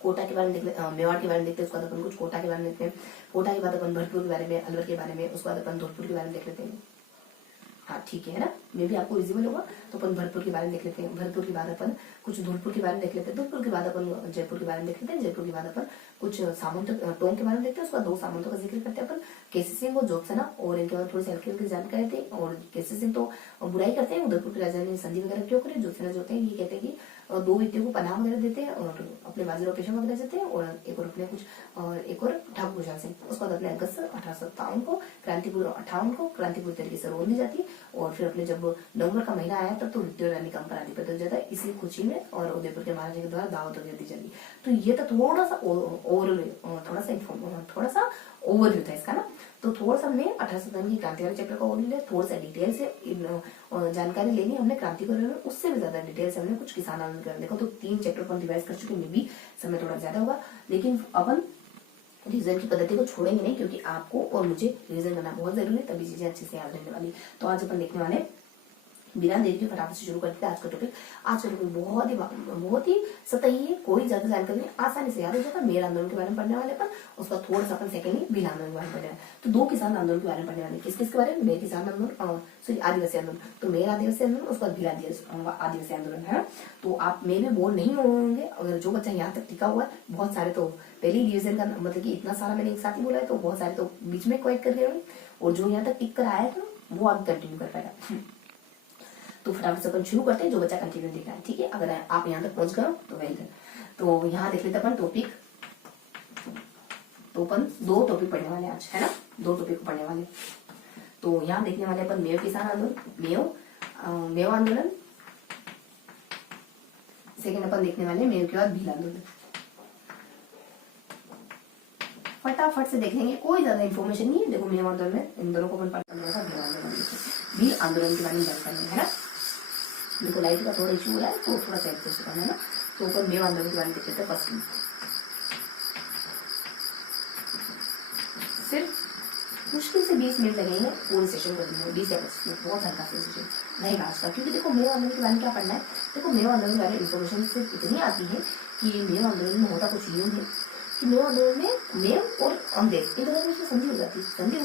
कोटा के बारे में देख लेते हैं, मेवाड़ के बारे में देखते हैं, उसके बाद अपन कुछ कोटा के बारे में देखते हैं, कोटा के बाद अपन भरतपुर के बारे में, अलवर के बारे में, उसके बाद अपन धौलपुर के बारे में देख लेते हैं। हाँ ठीक है ना, मे भी आपको विजिबल होगा। तो अपन भरतपुर के बारे में देख लेते हैं, भरतपुर के बाद अपन कुछ धौलपुर के बारे में देख लेते हैं, धौलपुर के बाद अपन जयपुर के बारे में देख लेते हैं, जयपुर के बाद अपन कुछ सामंत टोंक के बारे में देखते हैं, उसके बाद 2 सामंतों का जिक्र करते हैं अपन, केसी सिंह और जोत्सना, और इनके बाद थोड़ी सी हल्की हल्की जानकारी थे। और केसी सिंह तो बुराई करते हैं, उदयपुर के राजा ने संधि वगैरह क्यों करे, जोत्सना जो होते हैं ये कहते हैं कि 2 व्यक्तियों को पनाह वगैरह देते हैं और अपने बाजीराव पेशवा वगैरह देते हैं, और एक और अपने कुछ और एक और ठाकुर खुशहाल सिंह। उसके बाद अपने अगस्त 1857 को क्रांतिपुर 58 को क्रांतिपुर तरीके से रोक दी जाती है, और फिर अपने जब नवंबर का महीना आया तब तो विक्टोरिया रानी का अधिपति हो जाता है इसी खुशी में, और उदयपुर के महाराजा के द्वारा दावत वगैरह दी जाती है। तो ये तो थोड़ा सा ओवरव्यू था इसका ना। तो थोड़ा सा हमने 1897 की क्रांति वाले चैप्टर का ओवरव्यू लिया, थोड़ा सा डिटेल से जानकारी लेनी हमने क्रांति को, उससे भी ज्यादा डिटेल से हमने कुछ किसान आंदोलन देखो। तो 3 चैप्टर पर रिवाइज कर चुके, मे भी समय थोड़ा ज्यादा होगा, लेकिन अपन रिविजन की पद्धति को छोड़ेंगे नहीं, क्योंकि आपको और मुझे रिविजन करना बहुत जरूरी है, तभी चीजें अच्छे से याद रहने वाली। तो आज अपन देखने वाले बिना देर के फटाफट से शुरू करते हैं आज का टॉपिक। आज का टॉपिक बहुत ही सतही है, कोई ज्यादा जानकारी नहीं, आसानी से याद हो जाता है। मेरा आंदोलन के बारे में पढ़ने वाले अपन, उसका थोड़ा सा अपन सेकेंडली बिना आंदोलन के बारे में पढ़ने वाले। तो 2 किसान आंदोलन के बारे में पढ़ने वाले, किस किस के बारे में, मेरे किसान आंदोलन, सॉरी आदिवासी आंदोलन, तो मेरा आदिवासी आंदोलन, उसका भील आदिवासी आंदोलन है। तो आप में भी बोर नहीं होंगे, अगर जो बच्चा यहाँ तक टिका हुआ है, बहुत सारे तो पहले डिवीजन का मतलब कि इतना सारा मैंने एक साथ ही बोला है, तो बहुत सारे तो बीच में क्वाइट कर रहे होंगे, और जो यहाँ तक टिक कर आया था वो आगे कंटिन्यू कर पाएगा। तो फटाफट से अपन शुरू करते हैं, जो बच्चा कंटिन्यू देखना है, ठीक है। अगर आप यहाँ तक पहुंच गए तो वेल डन। तो यहाँ देख लेते अपन टॉपिक, तो अपन 2 टॉपिक पढ़ने वाले आज, है ना, 2 टॉपिक पढ़ने वाले। तो यहाँ देखने वाले अपन मेव किसान आंदोलन, मेव आंदोलन, सेकेंड अपन देखने वाले मेव के बाद भील आंदोलन। फटाफट से देख लेंगे, कोई ज्यादा इन्फॉर्मेशन नहीं है। देखो मेव आंदोलन में इन दोनों को अपन पढ़ना होगा, भील आंदोलन के बारे में जानकारी है ना। देखो लाइट का थोड़ा इशू हो रहा है, तो थोड़ा सा एडजस्ट करना है ना। तो ऊपर मेव आंदोलन के बारे में देख लेते हैं। फर्स्ट सिर्फ मुश्किल से 20 मिनट लगेंगे पूरे सेशन करने में, 20 या 25 मिनट, बहुत हल्का सा सेशन रहेगा आज का। क्योंकि देखो मेव आंदोलन के बारे में क्या पढ़ना है, देखो मेव आंदोलन के बारे में इन्फॉर्मेशन सिर्फ इतनी आती है कि मेव आंदोलन में होता कुछ यूं है कि मेव आंदोलन में मेव और अंग्रेज इन दोनों के बीच संधि हो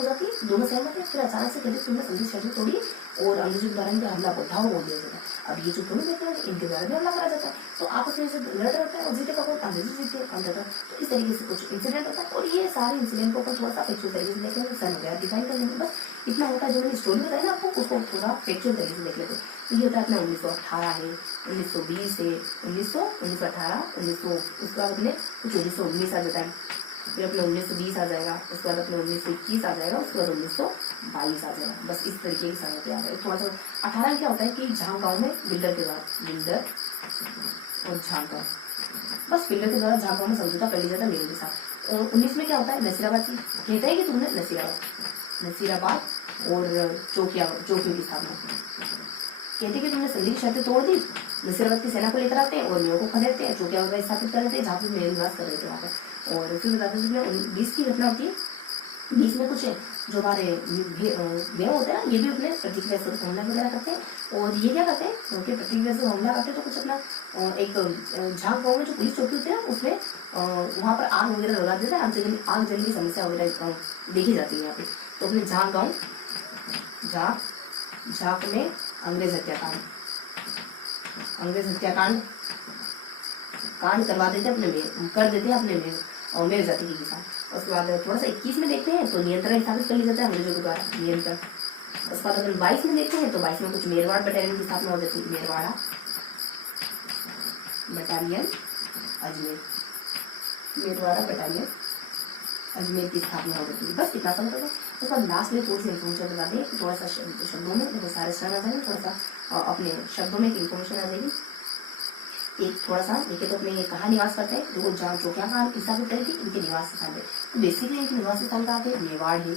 जाती है, दोनों सहमत है, फिर अचानक से कहते तुमने संधि शर्त तोड़ी और अंग्रेजों के द्वारा इनका हमला बोल दिया जाता है। अब ये जो दोनों देते हैं इनके द्वारा भी हमला करा जाता है, तो आपस में लड़ रहता है और जीते का कौन, अंग्रेजी जीते अंततः। तो इस तरीके से कुछ इंसिडेंट होता है, और ये सारे इंसिडेंट को थोड़ा सा फैक्चुअल तरीके से देखेंगे, सन वगैरह डिफाइन कर लेंगे। बस इतना होता है, जो मैंने स्टोरी बताई ना आपको, उसको थोड़ा फैक्चुअल तरीके से देख लेते हैं। तो ये होता है अपना 1918 है, 1920 है, 1918, 1900, उसके बाद अपने कुछ 1919 आ जाता है, फिर अपने 1920 आ जाएगा, उसके बाद अपने 1921 आ जाएगा, उसके बाद 1922 आ जाएगा। बस इस तरीके की समय पे आ जाएगा। थोड़ा सा 18 क्या होता है कि जहां गाँव में बिल्डर के द्वारा, बिल्डर और झांका, बस बिल्डर के द्वारा जहां गाँव में समझौता कर लिया जाता है मेरे के साथ। 19 में क्या होता है, नसीराबाद की कहते हैं कि तुमने नसीराबाद और चौकियों की स्थापना, कहते कि तुमने संधि की शर्तें तोड़ दी, नसीराबाद की सेना को लेकर आते हैं और मेयों को खदेड़ते हैं, चौकिया वगैरह स्थापित कर देते हैं जहाँ पे मेरे निवास कर रहे थे वहाँ पर। और फिर बताते हैं 20 की घटना होती है, 20 में कुछ जो हमारे मेय होते हैं ना, ये भी अपने प्रतिक्रिया स्वरूप हमला वगैरह करते हैं। और ये क्या करते हैं, क्योंकि प्रतिक्रिया से हमला करते हैं तो कुछ अपना एक झांग गाँव में जो पुलिस चौकी होती है ना, उसमें वहाँ पर आग वगैरह लगा देते हैं, आग जलने की समस्या वगैरह देखी जाती है यहाँ पे। तो अपने झांग गाँव झांक में अंग्रेज हत्याकांड करवा देते अपने में कर देते हैं अपने में और मेरे जाति के किसान। उसके बाद थोड़ा सा 21 में देखते हैं तो नियंत्रण स्थापित कर लिया जाता है अंग्रेजों के द्वारा, नियंत्रण। उसके बाद अगर 22 में देखते हैं तो 22 में कुछ मेरवाड़ बटालियन की स्थापना हो जाती है, मेरवाड़ा बटालियन अजमेर की स्थापना हो जाती है। बस इतना समझ लो। उसके बाद लास्ट में थोड़ी सी इन्फॉर्मेशन बता दें, थोड़ा सा शब्दों में, देखो सारे शब्द आ जाएंगे, थोड़ा सा अपने शब्दों में इन्फॉर्मेशन आ जाएगी। एक थोड़ा सा देखिए तो अपने कहाँ निवास करते हैं, देखो जहाँ चौकिया कहाँ स्थापित करी थी, इनके निवास स्थान थे। तो बेसिकली इनके निवास स्थान कहाँ थे, मेवाड़ है,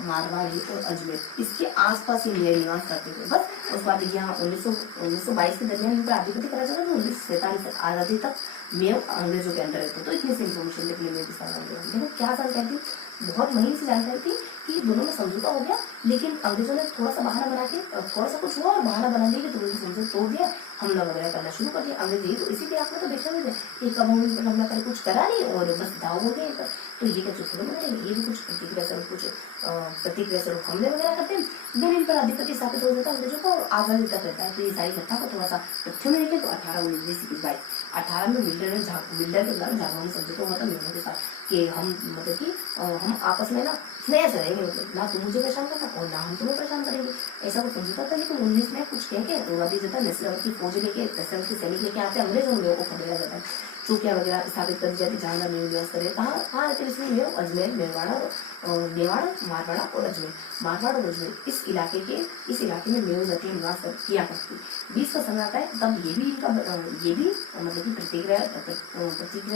मारवाड़ है और अजमेर, इसके आसपास ही मेरे निवास करते थे। बस उसके बाद यहाँ 1922 के दरमियान इन पर आधिपत्य करा जाता था, 1947 तक आजादी तक मेव अंग्रेजों के अंदर रहते। तो इतनी सी इन्फॉर्मेशन देखने में देखो क्या जानकारी थी, बहुत महीन सी जानकारी थी कि दोनों में समझौता हो गया, लेकिन अंग्रेजों ने थोड़ा सा बहाना बना के, थोड़ा सा कुछ हुआ और बहाना बना दिया कि तुमने समझौता तोड़ दिया, हमला वगैरह करना शुरू कर दिया अंग्रेज। ये तो इसीलिए आपने तो देखा हुए थे कि कब हमला कर कुछ करा नहीं और बस दाव हो गए। तो ये क्या चुप बने, ये भी कुछ प्रतिक्रिया स्वरूप हमले वगैरह करते हैं, देन इन पर आधिपत्य स्थापित हो जाता है अंग्रेजों को और आजादी तक रहता है। तो ये सारी घटना को थोड़ा सा तथ्यों में देखें तो 18 में मिल्टन के द्वारा झांगों में समझौता हुआ था मेमों के साथ कि हम मतलब कि हम आपस में ना स्नेह से रहेंगे, मतलब ना तुम मुझे परेशान करना और ना हम तुम्हें परेशान करेंगे, ऐसा कुछ समझौता था। लेकिन 19 में कुछ कह के रोका दिया जाता है, नसीराबाद की फौज लेके, नसीराबाद की सैनिक लेके आते हैं, अंग्रेजों में को खदेड़ा जाता है, चौकिया वगैरह स्थापित कर दी जाती है जहाँ मेव निवास करे। कहाँ रहते हैं इसमें मेव, अजमेर, मेवाड़, मारवाड़ा और अजमेर, इस इलाके में मेव जाति निवास किया करती। 20 का समय आता है तब ये भी मतलब कि प्रतिक्रिया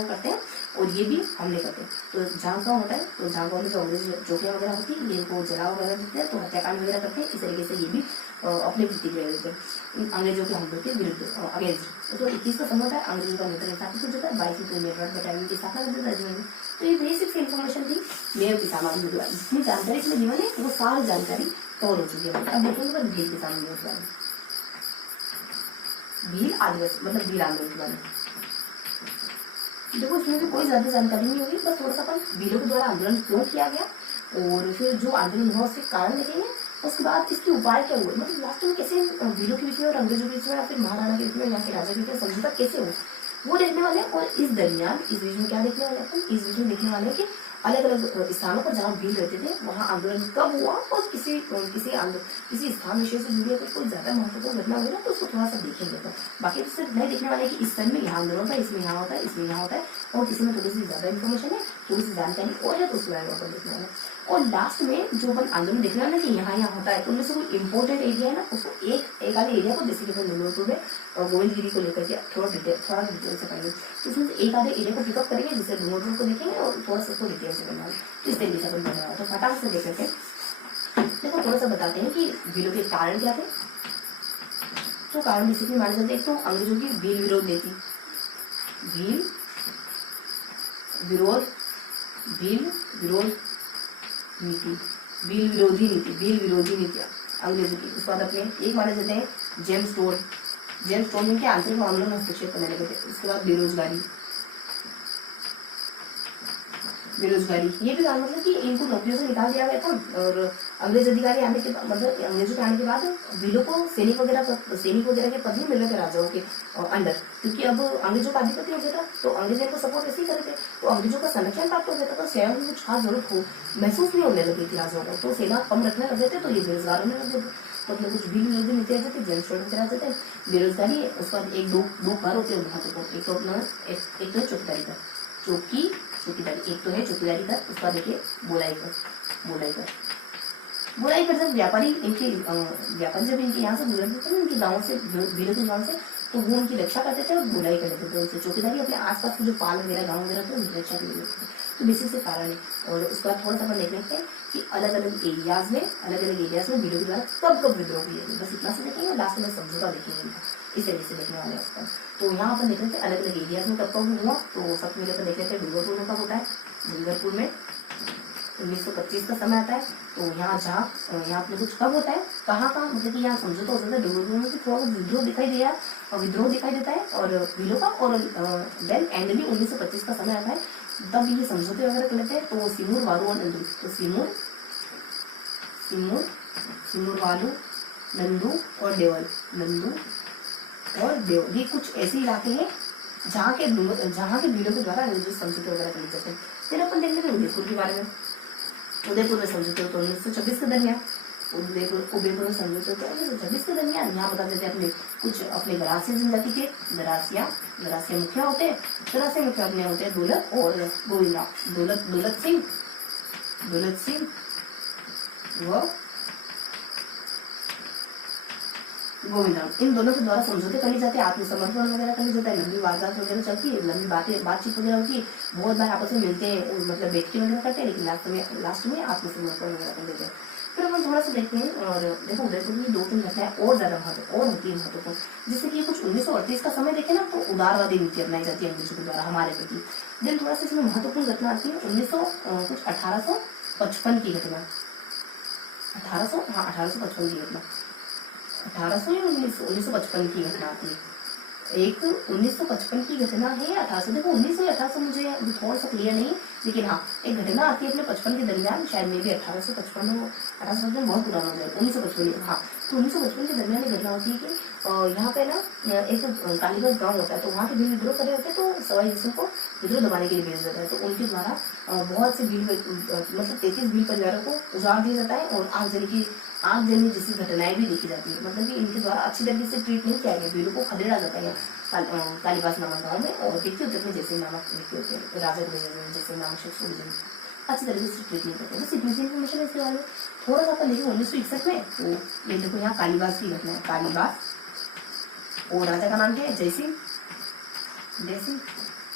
करते हैं और ये भी हमले करते हैं। तो जहाँ गाँव होता है, तो जहाँ गाँव में जो अंग्रेज चौकिया वगैरह होती है, इनको जला वगैरह देते हैं, तो हत्याकांड वगैरह करते हैं। इस तरीके से ये भी अपनी प्रतिक्रिया देते हैं अंग्रेजों के हमलों के विरुद्ध अगेंस्ट। तो 21 का समय होता है अंग्रेजों का नेतृत्व स्थापित हो जाता है, 22 में मेरठ बटालियन की स्थापना कर देता है। तो ये बेसिक इन्फॉर्मेशन थी मेव की सामग्री के बारे में, जितनी जानकारी इसमें जीवन है वो सारी जानकारी कवर हो चुकी है। अब देखेंगे भील की सामग्री के बारे में, भील आदिवासी मतलब भील आंदोलन के बारे में। देखो इसमें भी कोई ज्यादा जानकारी नहीं होगी, बस थोड़ा सा अपन भीलों के द्वारा आंदोलन क्यों किया गया और फिर जो आंदोलन हुआ उसके कारण देखेंगे। उसके बाद इसके उपाय क्या हुए, मतलब वास्तव में कैसे भीलों के बीच में और अंग्रेजों के बीच में या फिर महाराणा के बीच में, यहाँ के राजा के बीच में समझौता कैसे हुआ, वो देखने वाले। और इस दरमियान इस बीच में क्या देखने वाले अपन, इस बीच में देखने वाले कि अलग अलग स्थानों पर जहाँ भील रहते थे वहाँ आंदोलन कब हुआ और किसी स्थान विषय से जुड़ी अगर कोई ज्यादा महत्वपूर्ण घटना हुई ना तो उसको थोड़ा सा देखेंगे। तो बाकी तो सिर्फ नहीं देखने वाले कि इस समय में यहाँ आंदोलन होता है, इसमें यहाँ होता है, इसमें यहाँ होता है, और किसी में थोड़ी सी ज्यादा इन्फॉर्मेशन है, थोड़ी सी जानकारी और है तो उसके बारे में अपन देखने वाले। और लास्ट में जो अपन आंदोलन देखने वाले कि यहाँ होता है, तो उनमें से कोई इंपॉर्टेंट एरिया है ना, उसको एक आधे एरिया को, जैसे कि नंगलपुर में गोविंदगिरी को लेकर के थोड़ा डिटेल से पढ़ेंगे, तो उसमें से एक आधे एरिया को पिकअप करेंगे, जिससे नंगलपुर को देखेंगे और थोड़ा सा उसको डिटेल से बनाएंगे। तो इस तरीके से अपन बना रहा। तो फटाफट से देख लेते हैं। देखो थोड़ा सा बताते हैं कि भीलों के कारण क्या थे। तो कारण बेसिकली माने जाते हैं, एक तो अंग्रेजों की भील विरोध नीति, भील विरोधी नीति अंग्रेजों की। उसके बाद अपने एक माने जाते हैं जेम्स टोड में क्या आंतरिक मामलों में हस्तक्षेप करने लगे थे। उसके बाद बेरोजगारी, ये भी मतलब कि इनको नौकरियों से निकाल दिया गया था और अंग्रेज अधिकारी आने के मतलब अंग्रेजों के आने के बाद भीलों को सैनिक वगैरह के पद भी मिल रहे थे राजाओं के अंडर, क्योंकि अब अंग्रेजों का आधिपत्य हो गया था। तो अंग्रेज इनको सपोर्ट ऐसे ही करते थे, तो अंग्रेजों का संरक्षण प्राप्त हो गया था, तो सेना की कुछ खास जरूरत हो महसूस नहीं होने लगी थी राजाओं को, तो सेना कम रखने लगे थे, तो ये बेरोजगार होने लगे थे। तो अपने कुछ भील विरोधी नीति आते थे, जेम्स टोड कराते थे, बेरोजगारी। उसके बाद एक दो घर होते हैं महत्वपूर्ण, एक तो अपना एक तो है चौकीदारी कर, चौकीदारी एक तो है चौकीदारी कर। उसका देखिए बोलाई कर जब व्यापारी जब इनके यहाँ से गुजरते थे इनके गाँव से, भीलों के गाँव से, तो वो उनकी रक्षा करते थे और बुराई कर देते थे उनसे। चौकीदारी अपने आसपास के जो पाल वगैरह गाँव वगैरह थे उनकी रक्षा के लिए लेते थे। तो बेसिक से कारण है। और उसके बाद थोड़ा सा अपन देख लेते हैं कि अलग अलग एरियाज में भीलों के द्वारा कब कब विद्रोह हुए। बस इतना से देखेंगे, लास्ट में समझौता देखेंगे, इस तरीके से देखने वाले हैं। तो यहाँ अपन देख लेते हैं अलग अलग एरियाज में कब कब हुआ। तो सबसे पहले अपन देख लेते हैं डूंगरपुर में कब होता है। डूंगरपुर में 1925 का समय आता है। तो यहाँ अपने कुछ कब होता है, कहाँ मतलब कि यहाँ समझौता हो जाता है डूंगरपुर में, थोड़ा विद्रोह दिखाई दिया और विद्रोह दिखाई देता है और भीलों का। और देन एंड भी 1925 का समय आता है, तब ये समझौते वगैरह कर लेते हैं। तो सिमूर, वालू और नंदू, तो सिमूर, वालू, नंदू और देवल, ये कुछ ऐसे इलाके हैं जहाँ के भीलों के द्वारा समझौते वगैरह कर जाते हैं। फिर अपन देख लेते हैं उदयपुर के बारे में। उदयपुर में समझौते होते 1926 के दरमियान। उदयपुर में समझौते होते 1926 के दरमियान। यहाँ बता देते हैं अपने कुछ अपने गरासिया जनजाति के गरासिया मुखिया होते हैं। गरासिया मुखिया अपने होते हैं दौलत और गोविंदा। दौलत सिंह व गोविंदा, इन दोनों के द्वारा समझौते कर लिए जाते हैं, आत्मसमर्पण वगैरह कर लिया जाता है, लंबी वारदात वगैरह चलती है, लंबी बातचीत वगैरह होती है, बहुत बार आपस में मिलते हैं, मतलब बैठकी वगैरह करते हैं, लेकिन लास्ट में आत्मसमर्पण वगैरह कर देते हैं। फिर हम थोड़ा सा देखते हैं और देखो उदयपुर में 2-3 घटनाएं और ज्यादा होती है महत्वपूर्ण। जैसे कि कुछ 1938 का समय देखे ना, तो उदारवादी नीति अपनाई जाती है अंग्रेजों के द्वारा हमारे प्रति। देन थोड़ा सा इसमें महत्वपूर्ण घटना आती है 1855 की घटना। 1855 की घटना, 1955 की घटना आती है। एक 1955 की घटना है, 1800 देखो 1900 मुझे थोड़ा सा क्लियर नहीं, लेकिन हाँ एक घटना आती है अपने 55 के दरमियान, शायद मे भी 1855 हो, 1855 बहुत पुराना हो जाएगा, 1955। हाँ, तो 1955 के दरमियान एक घटना होती है कि यहाँ पे ना एक कालीगंज गाँव होता है, तो वहाँ के भील विद्रोह करे होते हैं, तो सवाई जिसम को विद्रोह दबाने के लिए भेजा जाता है। तो उनके द्वारा बहुत से भील मतलब 33 भील परिवारों को उजाड़ दिया जाता है और आग जलने जैसी घटनाएं भी देखी जाती है। मतलब कि इनके द्वारा अच्छी तरीके से ट्रीट नहीं किया गया, भीलों को खदेड़ा जाता है कालीबास नामक गाँव में। और व्यक्ति होते हैं जैसे नामक व्यक्ति होते हैं, राजा जैसे नामक शख्स अच्छी तरीके से ट्रीट नहीं करते। बस इतनी सी इन्फॉर्मेशन है इसके बारे में। थोड़ा सा अपन देखें 1961 में, तो ये देखो यहाँ कालीबास की घटना है। कालीबास और राजा का नाम क्या है, जयसिंह।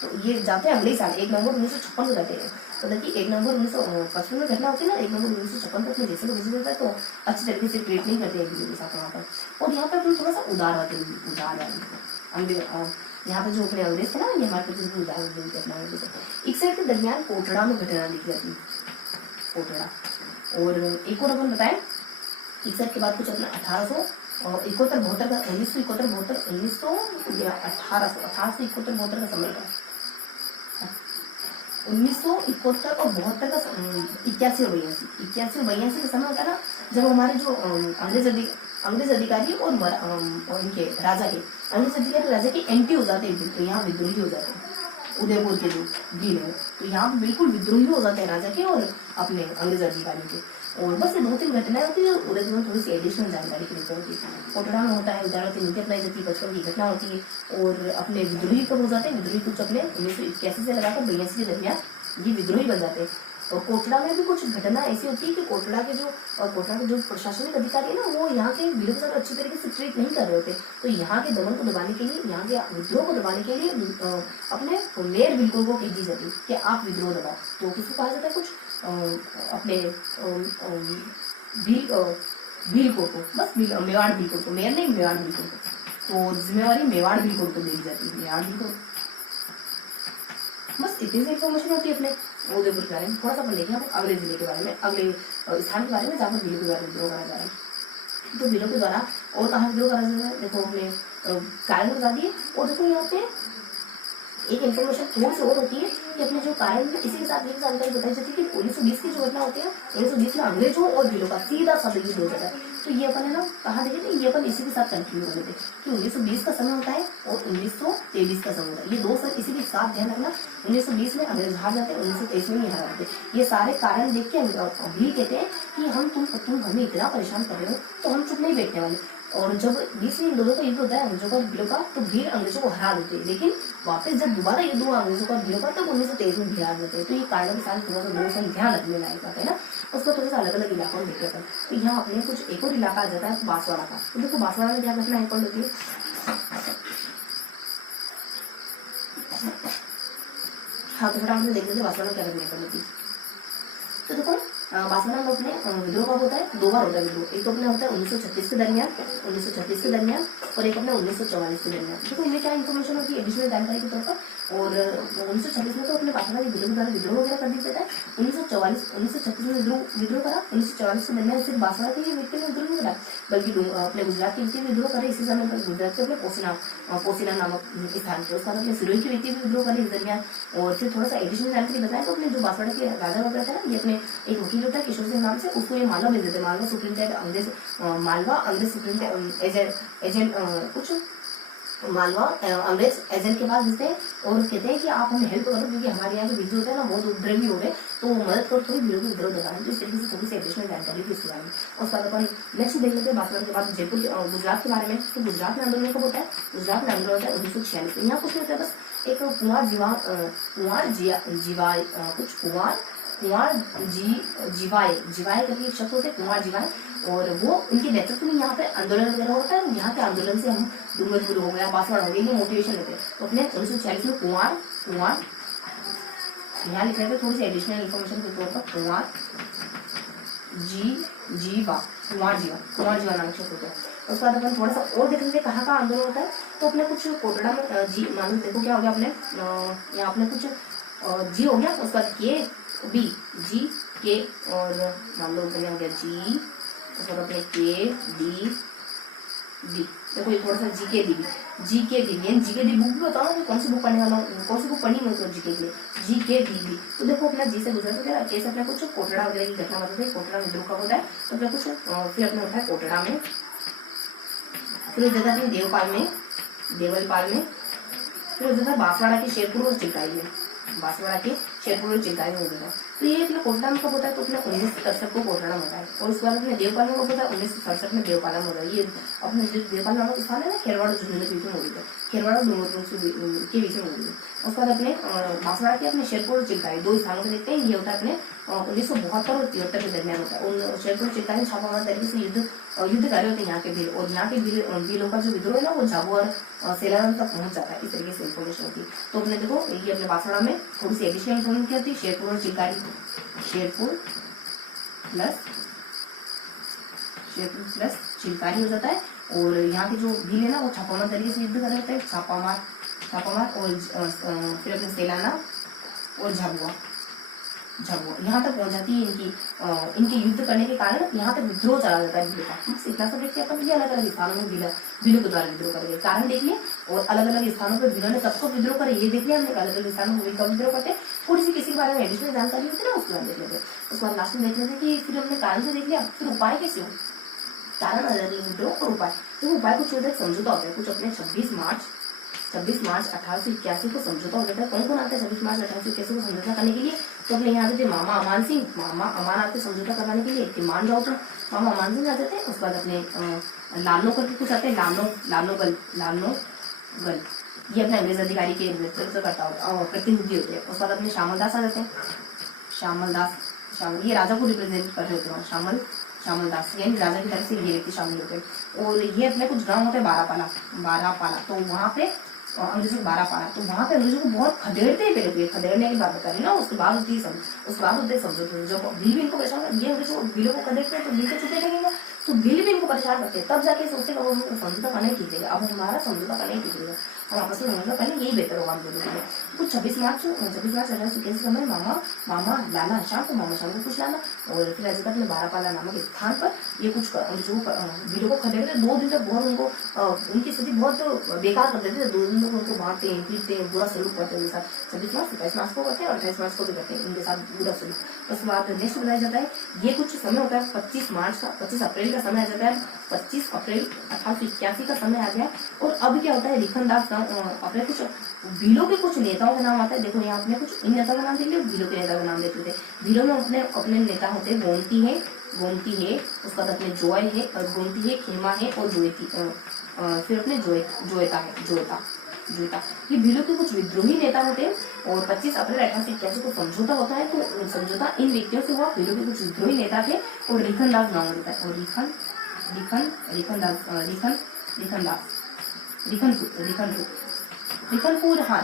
तो ये जाते हैं अगले साल 1 नवंबर 1956 को जाते हैं। मतलब कि 1 नवंबर 1955 में घटना होती है ना, 1 नवंबर 1956 को जैसे लोग विजिट होता है, तो अच्छी तरीके से ट्रीट नहीं करते एक दूसरे के साथ वहाँ पर। और यहाँ पर थोड़ा सा उदारवादी यहाँ पे जो अपने अंग्रेज थे ना, ये हमारे प्रति उदारवादी घटना होती है। 61 के दरमियान कोटड़ा में घटना लिखी जाती है, कोटड़ा। और एक और अपन बताएं 61 के बाद कुछ अपना 1871-72 का 1871-72 का समय था। 1971 और 72 का 81 और 82 का समय होता है ना, जब हमारे जो अंग्रेज अधिकारी और इनके अंग्रेज अधिकारी राजा के एंटी हो जाते हैं, तो यहाँ विद्रोही हो जाते हैं। उदयपुर के जो भील है, तो यहाँ पे बिल्कुल विद्रोही हो जाते हैं राजा के और अपने अंग्रेज अधिकारी के। और बस ये 2-3 घटनाएं होती है, उदयपुर में थोड़ी सी एडिशनल जानकारी की जरूरत होती है। कोटड़ा में होता है उदारवादी नीति अपनाई जाती है, 55 की घटना होती है। और अपने विद्रोही कब हो जाते हैं, विद्रोही कुछ अपने 1981 से लगाकर 82 के दरमियान ये विद्रोही बन जाते हैं। और कोटड़ा में भी कुछ घटना ऐसी होती है कि कोटड़ा के जो प्रशासनिक अधिकारी है ना, वो यहाँ के भीलों के साथ अच्छी तरीके से ट्रीट नहीं कर रहे होते। तो यहाँ के दमन को दबाने के लिए, यहाँ के विद्रोह को दबाने के लिए अपने मेयर बिल्कुल को कह दी जाती है कि आप विद्रोह दबाओ। तो किसको कहा जाता है, कुछ अपने भील को, बस मेवाड़ भील को, मेयर नहीं मेवाड़ भील को। तो जिम्मेवारी मेवाड़ भील को दे दी जाती है, मेवाड़ भील को। बस इतनी सी इन्फॉर्मेशन होती है अपने उदयपुर के बारे में। थोड़ा सा अपन देखें अगले जिले के बारे में, अगले स्थान के बारे में, जहाँ पर भीलों के द्वारा विद्रोह करा जा रहा है। तो भीलों के द्वारा और कहाँ विद्रोह करा जा रहा है, देखो अपने कारण बता दिए। और देखो यहाँ पे एक इन्फॉर्मेशन थोड़ी सी और होती है कि अपने जो कारण है, इसी के साथ ये जानकारी बताई जाती है कि 1920 की जो घटना होती है, 1920 में अंग्रेजों और भीलों का सीधा युद्ध हो जाता है। तो ये अपन है ना कहाँ देखे थे, ये अपन इसी के साथ कंटिन्यू कर लेते कि 1920 का समय होता है और 1923 का समय होता है। ये 2 साल इसी के साथ ध्यान रखना। 1920 में अंग्रेज हार जाते हैं, 1923 में ये हार जाते हैं। ये सारे कारण देख के भी कहते हैं कि तुम हमें इतना परेशान कर रहे हो, तो हम चुप नहीं बैठने वाले। और जब 20 में इन दोनों का युद्ध होता है, अंग्रेजों का भीलों का, तो भील अंग्रेजों को हरा देते हैं। लेकिन वापस जब दोबारा युद्ध हुआ अंग्रेजों का भीलों का, तब 1923 में भील हार जाते हैं। तो ये कारण के साथ थोड़ा सा 2 साल ध्यान रखने लायक है ना। उसको थोड़ा सा अलग अलग इलाकों में देखते हैं। तो यहाँ अपने कुछ एक और इलाका आ जाता है बांसवाड़ा का। तो देखो बांसवाड़ा में क्या घटना पड़ होती है, हाँ तो फटाफट से देख लेते बांसवाड़ा क्या करने पर थी। तो देखो बांसवाड़ा में अपने विद्रोह कब होता है, 2 बार होता है विद्रोह। एक तो अपने होता है 1936 के दरमियान, 1936 के दरमियान, और एक अपने 1944 के दरमियान। देखो इनमें क्या इन्फॉर्मेशन होती है एडिशनल जानकारी के तौर पर। और 1936 में तो अपने बांसवाड़ा के विद्रोह द्वारा विद्रोह वगैरह कर दिया जाता है। 1936 में विद्रोह करा, 1944 के दरमियान सिर्फ बांसवाड़ा के व्यक्ति ने विद्रोह नहीं करा, बल्कि अपने गुजरात के व्यक्ति विद्रोह करे। इसी समय पर गुजरात के अपने पोसीना नामक स्थान पे, उसका अपने सिरोही के व्यक्ति भी विद्रोह करे इस दरमियान। और फिर थोड़ा सा एडिशनल जानकारी बताएं तो अपने जो बांसवाड़ा के राजा वगैरह थे ना, ये अपने एक वकील होता है किशोर सिंह नाम से, उसको ये मालवा भेज देते, मालवा सुप्रिंटेंडेंट मालवा अंग्रेज सुप्रिंटेंडेंट एजेंट कुछ मालवा अंग्रेज एजेंट के पास भेजते हैं और कहते हैं कि आप हमें हेल्प करो, क्योंकि हमारे यहाँ के विद्रोह होते हैं ना बहुत उपद्रवी हो गए, तो मदद करो थोड़ी विरोध विद्रोह दबाने। तो इस तरीके से थोड़ी सी एडिशनल जानकारी थी इसके बारे में। उसके बाद अपन नेक्स्ट देख लेते हैं बांसवाड़ा के बाद जयपुर गुजरात के बारे में। तो गुजरात में आंदोलन कब होता है, गुजरात में आंदोलन होता है 1946 में। यहाँ कुछ नहीं होता है, बस एक कुंवर जीवाए करके एक शब्द होते हैं, कुंवर जीवाए, और वो उनके नेतृत्व में यहाँ पे आंदोलन वगैरह होता है। यहाँ के आंदोलन से हम डूंगरपुर हो गया, बांसवाड़ा हो गया, ये मोटिवेशन लेते हैं। तो अपने 1946 में कुंवर यहाँ लिख रहे थे थोड़ी सी एडिशनल इन्फॉर्मेशन के तौर पर, कुंवर जीवा नामक शब्द होता है। उसके बाद अपन थोड़ा सा और देख लेते कहाँ का आंदोलन होता है। तो अपने कुछ कोटड़ा में मान लो देखो क्या हो गया, अपने यहाँ अपने कुछ जी हो गया, उसके बाद के बी जी के, और मान लो अपने हो गया जी, उसके बाद अपने के डी डी। देखो ये थोड़ा सा जी के डी बुक भी बताओ कि कौन सी बुक पढ़ने वाला हूँ, कौन सी बुक पढ़नी है तो जीके के लिए जीके डी। तो देखो अपना जी से गुजरत वगैरह कैसे अपने कुछ कोटड़ा वगैरह की घटना बताते हैं। कोटड़ा विद्रोह कब होता है, तो अपने कुछ फिर अपने होता है कोटड़ा में, फिर हो जाता है देवपाल में, फिर हो जाता है बांसवाड़ा के शेरपुर और चिल्काई में, हो जाता है। तो ये अपने कोटड़ा में कब होता है, तो अपने 1967 को कोटड़ा में होता है। और उसके बाद अपने देवपाल में कब होता है, 1967 में देवपाल में होता है। ये अपने जो देवपाल नामक स्थान है ना, खेरवाड़ झुंझुनू के बीच में मौजूद है, खेरवाड़ के बीच में मौजूद है। उसके बाद अपने बांसवाड़ा के अपने शेरपुर और चिल्काई 2 स्थानों को देखते हैं। ये होता है अपने 1972 और 73 के दरमियान होता है। उन शेरपुर चिल्काई में छापामार तरीके से युद्ध कार्य होते हैं यहाँ के वीर, और यहाँ के वीरों का जो विद्रोह है ना वो झाबू और सेलाराम तक पहुंच जाता है। इस तरीके से इन्फॉर्मेशन होती है। तो अपने देखो ये अपने बांसवाड़ा में थोड़ी सी एडिशनल इन्फॉर्मेशन क्या होती है, शेरपुर और चिल्कारी, शेरपुर प्लस चिल्कारी हो जाता है। और यहाँ के जो भील है ना वो छापामार तरीके से युद्ध कर रहे होते हैं, छापामार और फिर अपने सेलाना और झाबुआ यहाँ तक पहुंच जाती है। इनके युद्ध करने के कारण यहाँ तक विद्रोह चला जाता है भीलों का। इतना सब देखिए अपन, ये अलग अलग स्थानों में भीलों के द्वारा विद्रोह करेंगे, कारण देख लिए, और अलग अलग स्थानों पर भीलों ने कब को विद्रोह करे ये देख लिया हमने, अलग अलग स्थानों में कब विद्रोह करते हैं। थोड़ी सी किसी के बारे में एडिशनल जानकारी होती है ना, उसके बाद देख लेते हैं। उसके बाद लास्ट में देख लेते हैं कि फिर हमने कारण से देख लिया, फिर उपाय कैसे हो, कारण अलग विद्रोह और उपाय। तो उपाय कुछ होता है, समझौता होता है कुछ अपने 26 मार्च 1881 को समझौता हो जाता है। कौन आते हैं 26 मार्च 1881 को समझौता करने के लिए, तो अपने यहाँ थे मामा अमान आते समझौता करवाने के लिए, कि मान जाओ तो मामा अमान सिंह आते थे। उसके बाद अपने लानो करके कुछ आते हैं, लानो गल ये अपने अंग्रेज अधिकारी के नेतृत्व करता होगा, प्रतिनिधि होते हैं। उसके बाद अपने शामल दास आ जाते हैं, शामल ये राजा को रिप्रेजेंट कर रहे होते हैं, शामल दास यानी राजा की तरफ से ये व्यक्ति शामिल होते हैं। और ये अपने कुछ गांव होते हैं बारापाला, तो वहाँ पे अंग्रेजों को 12 पारा, तो वहाँ पे अंग्रेजों को बहुत खदेड़ते हैं पहले, खदेड़ने की बात बता रही ना, उसके बाद होती है समझौते। जब भील भी इनको परेशान करते, ये अंग्रेजों भीलों को खदेड़ते हैं तो भील के छुट्टे लगेगा, तो भील भी इनको परेशान करते हैं। तब जाके सोचते हैं समझौता करना ठीक है, अब हमारा समझौता करना ही ठीक है, हम आपस में समझौता करने यही बेहतर होगा हम दोनों के लिए। कुछ 26 मार्च 1881 समय मामा लाला शाम को मामा शाम को कुछ लाना, और फिर अजगत में बारापाला नामक स्थान पर ये कुछ भीलों को खदेड़ते। 2 दिन तक बहुत उनको उनकी स्थिति बहुत बेकार कर देते थे। 2 दिन तक उनको मारते हैं, पीटते हैं, बुरा सलूक करते हैं उनके साथ। 26 मार्च 27 मार्च को करते हैं और 28 मार्च को भी करते हैं उनके साथ बुरा सलूक। उसके बाद नेक्स्ट बताया जाता है, ये कुछ समय होता है 25 अप्रैल का समय आ जाता है, 25 अप्रैल 1881 का समय आ गया। और अब क्या होता है, रिखनदास अपने कुछ भीलों के कुछ नेताओं का नाम आता है। देखो यहाँ अपने कुछ इन नेताओं का नाम देख लिया, भीलों के नेता का नाम देते थे। भीलों में अपने नेता होते हैं गोमती है, उसके बाद अपने जोय है, गोमती है, खेमा है और जोयती, फिर अपने जोयता। ये भीलों के कुछ विद्रोही नेता होते हैं। और 25 अप्रैल 1881 को समझौता होता है। तो समझौता इन व्यक्तियों से हुआ, भीलों के कुछ विद्रोही नेता थे और रिखनदास नाम होता है। और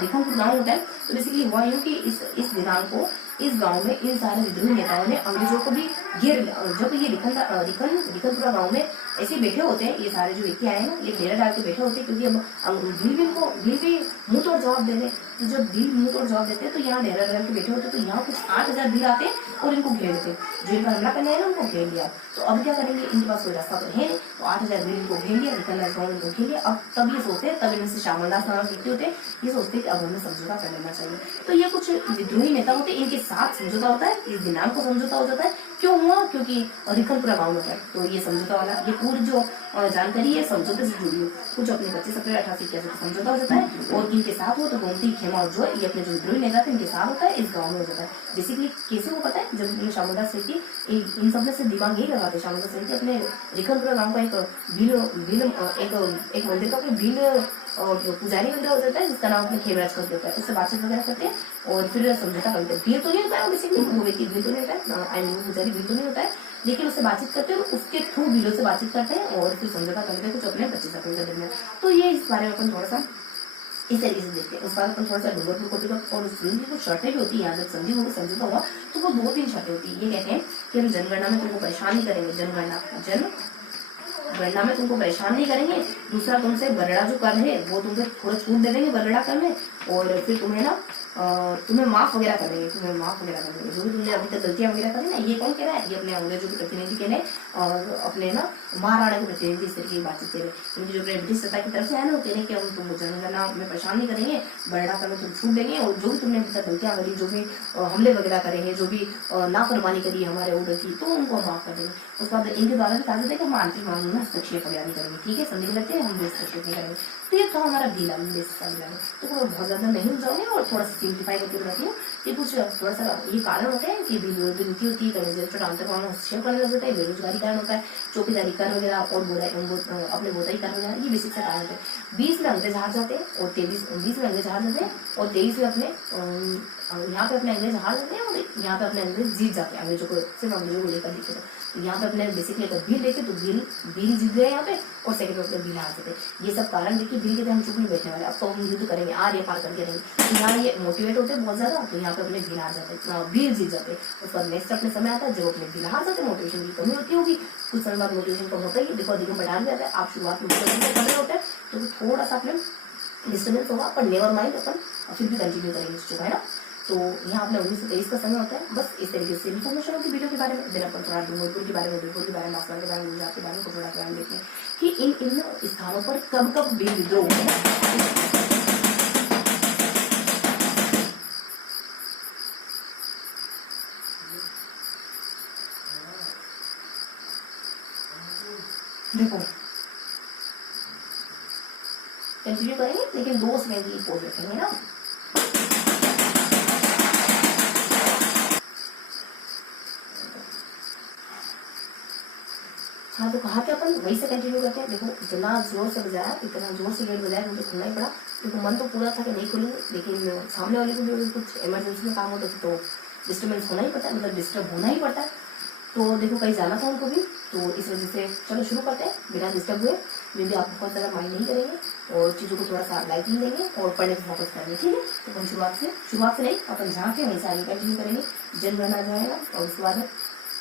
रिखनपुर गाँव होता है। तो बेसिकली हुआ यूं कि इस दिनांक को इस गांव में इन सारे विद्रोही नेताओं ने अंग्रेजों को भी घेर लिया। जब ये रिकनपुरा गांव में ऐसे बैठे होते हैं, ये सारे जो व्यक्ति आए ना, ये डेरा डाल के बैठे होते हैं, क्योंकि अब भील भी मुंह तोड़ जवाब दे रहे। तो जब भील मुंह तोड़ जवाब देते हैं तो यहाँ डेरा डाल के बैठे होते, तो यहाँ कुछ 8,000 भील आते और इनको घेर देते। जो इनका हमला करने आए ना, उनको घेर लिया। तो अब क्या करेंगे, इनके पास कोई रास्ता तो है नहीं, तो 8,000 भील इनको घेर लिया, रिकनदास गाँव इनको घेर लिया। अब तब ये सोचते हैं, तब इनमें से श्यामलदास नामक व्यक्ति होते हैं, ये सोचते हैं कि अब हमें समझौता कर लेना चाहिए। तो ये कुछ विद्रोही नेता होते हैं, इनके साथ समझौता होता है, इस दिनांक को समझौता हो जाता है। क्यों हुआ? क्योंकि रिकनपुरा गाँव होता है, तो ये समझौता वाला ये पूरी जो जानकारी है समझौते से जुड़ी हो। कुछ अपने 25 अप्रैल 1881 समझौता हो जाता है, और इनके साथ हो तो गोमती, खेमा और जो ये अपने जो विद्रोही नेता थे इनके साथ होता है, इस गाँव में हो जाता है। बेसिकली कैसे वो पता है, जब श्यामलदास सेठी इन सब में से दिमाग यही लगाते, श्यामलदास सेठी अपने रिकनपुरा गाँव का एक मंदिर का भील और पुजारी मंदिर हो जाता है, जिसका नाम अपने खेमराज कर देता है, उससे बातचीत वगैरह करते हैं और फिर समझौता करते हैं। भील तो नहीं होता है बेसिकली, वो व्यक्ति भील तो नहीं होता है, पुजारी भील तो नहीं होता है, लेकिन उससे बातचीत करते हैं, उसके थ्रू भीलों से बातचीत करते हैं और फिर समझौता करते हैं कुछ अपने 25 अप्रैल के दिन में। तो ये इस बारे में अपन थोड़ा सा इस तरीके से देखते हैं। उसके बाद अपन थोड़ा सा डूंगरपुर को भी, और उसकी कुछ शर्तें भी होती है। यहाँ जब समझौता हुआ तो वो 2-3 शर्तें होती है। ये कहते हैं कि हम जनगणना में तुमको परेशान नहीं करेंगे, जनगणना में तुमको परेशान नहीं करेंगे। दूसरा, तुमसे बरड़ा जो कर है वो तुमसे थोड़ा छूट दे देंगे बरड़ा कर में, और फिर तुम्हें ना तुम्हें माफ वगैरह कर देंगे, जो भी तुमने अभी तक गलतियां वगैरह करी ना। ये कौन कह रहा है? ये अपने अंग्रेजों के प्रतिनिधि कह रहे हैं, और अपने ना महाराणा के प्रतिनिधि इस तरीके की बातचीत कह रहे हैं। क्योंकि जो ब्रिटिश सत्ता की तरफ से है ना, वो कह रहे हैं कि हम तुम जनगणना में परेशान नहीं करेंगे, बरड़ा कर में तुम छूट देंगे, और जो भी तुमने अभी तक गलतियां करी, जो भी हमले वगैरह करे हैं, जो भी नाफरमानी करी है हमारे ऑर्डर की, तो उनको माफ कर देंगे। उसके बाद इनके द्वारा भी कहा जाता है कि हम आंतरिक मामलों में हस्तक्षेप वगैरह नहीं करेंगे, ठीक है, संधि करते हैं, हम हस्तक्षेप नहीं करेंगे। तो ये था हमारा भीला तो बहुत ज्यादा नहीं जाओगे, और थोड़ा सा सिंप्लीफाई करके बताती हूँ। ये कुछ थोड़ा सा ये कारण होते हैं कि नीति होती है, हस्तक्षेप करने लग जाता है, बेरोजगारी कारण होता है, चौकीदारी कर वगैरह, और अपने बोधाई कर वगैरह, ये बेसिक से कारण होते हैं। 20 में अंग्रेज हार जाते हैं, और 20 में अंग्रेज हार जाते हैं, और 23 में अपने यहाँ पे अपने अंग्रेज हार जाते हैं, और यहाँ पे अपने अंग्रेज जीत जाते हैं। अंग्रेजों को सिर्फ अंग्रेजों को लेकर दिखे, तो यहाँ पे अपने बेसिकली अगर भील देखे तो भील जीत गए यहाँ पे, और सेकंड पे भील हार जाते हैं। ये सब कारण देखिए, भील के हम चुप नहीं बैठने वाले, अब तो हम युद्ध करेंगे, आर ये पार करके रहेंगे। तो यहाँ ये मोटिवेट होते हैं बहुत ज्यादा, तो यहाँ पे अपने भील हार जाते हैं, भील जीत जाते हैं। उसके बाद नेक्स्ट अपने समय आता है जब अपने भील हार जाते हैं, मोटिवेशन की कमी होती होगी, कुछ समय बाद मोटिवेशन कम होता है। देखो अधिकम बढ़ा जाता है, आप शुरुआत में कर रहे होते हैं तो थोड़ा सा अपने डिस्टर्बेंस होगा, पर नेवर माइंड, अपन फिर भी कंटिन्यू करेंगे इस चुका है ना। तो यहाँ अपने 1923 का समय होता है। बस इस तरीके से इन्फॉर्मेशन होती वीडियो के बारे में। दिन अपन थोड़ा डूंगरपुर के बारे में, बांसवाड़ा के बारे में, गुजरात के बारे में थोड़ा ध्यान देते हैं कि इन स्थानों पर कब कब भील विद्रोह हुआ है। देखो कंटिन्यू करेंगे, लेकिन 2 सेकंड की पोज रखेंगे ना। हाँ, तो कहा थे अपन वही से कंटिन्यू करते हैं। देखो इतना जोर से बजाया, इतना जोर से गेट बजाया, मुझे खुलना ही पड़ा। देखो मन तो पूरा था कि नहीं खुलेंगे, लेकिन सामने वाले को भी कुछ इमरजेंसी में काम होता है तो डिस्टर्बेंस होना ही पड़ता है, मतलब डिस्टर्ब होना ही पड़ता है। तो देखो कहीं जाना था उनको भी, तो इस वजह से चलो शुरू करते हैं बिना डिस्टर्ब हुए। मे भी आप बहुत ज़्यादा माइंड नहीं करेंगे और चीज़ों को थोड़ा सा लाइटली लेंगे और पढ़ने पर फोकस करेंगे, ठीक है। तो अपन शुरुआत से नहीं, अपन जहाँ के वहीं से आगे कंटिन्यू करेंगे। जनगणना जाएगा और उसके बाद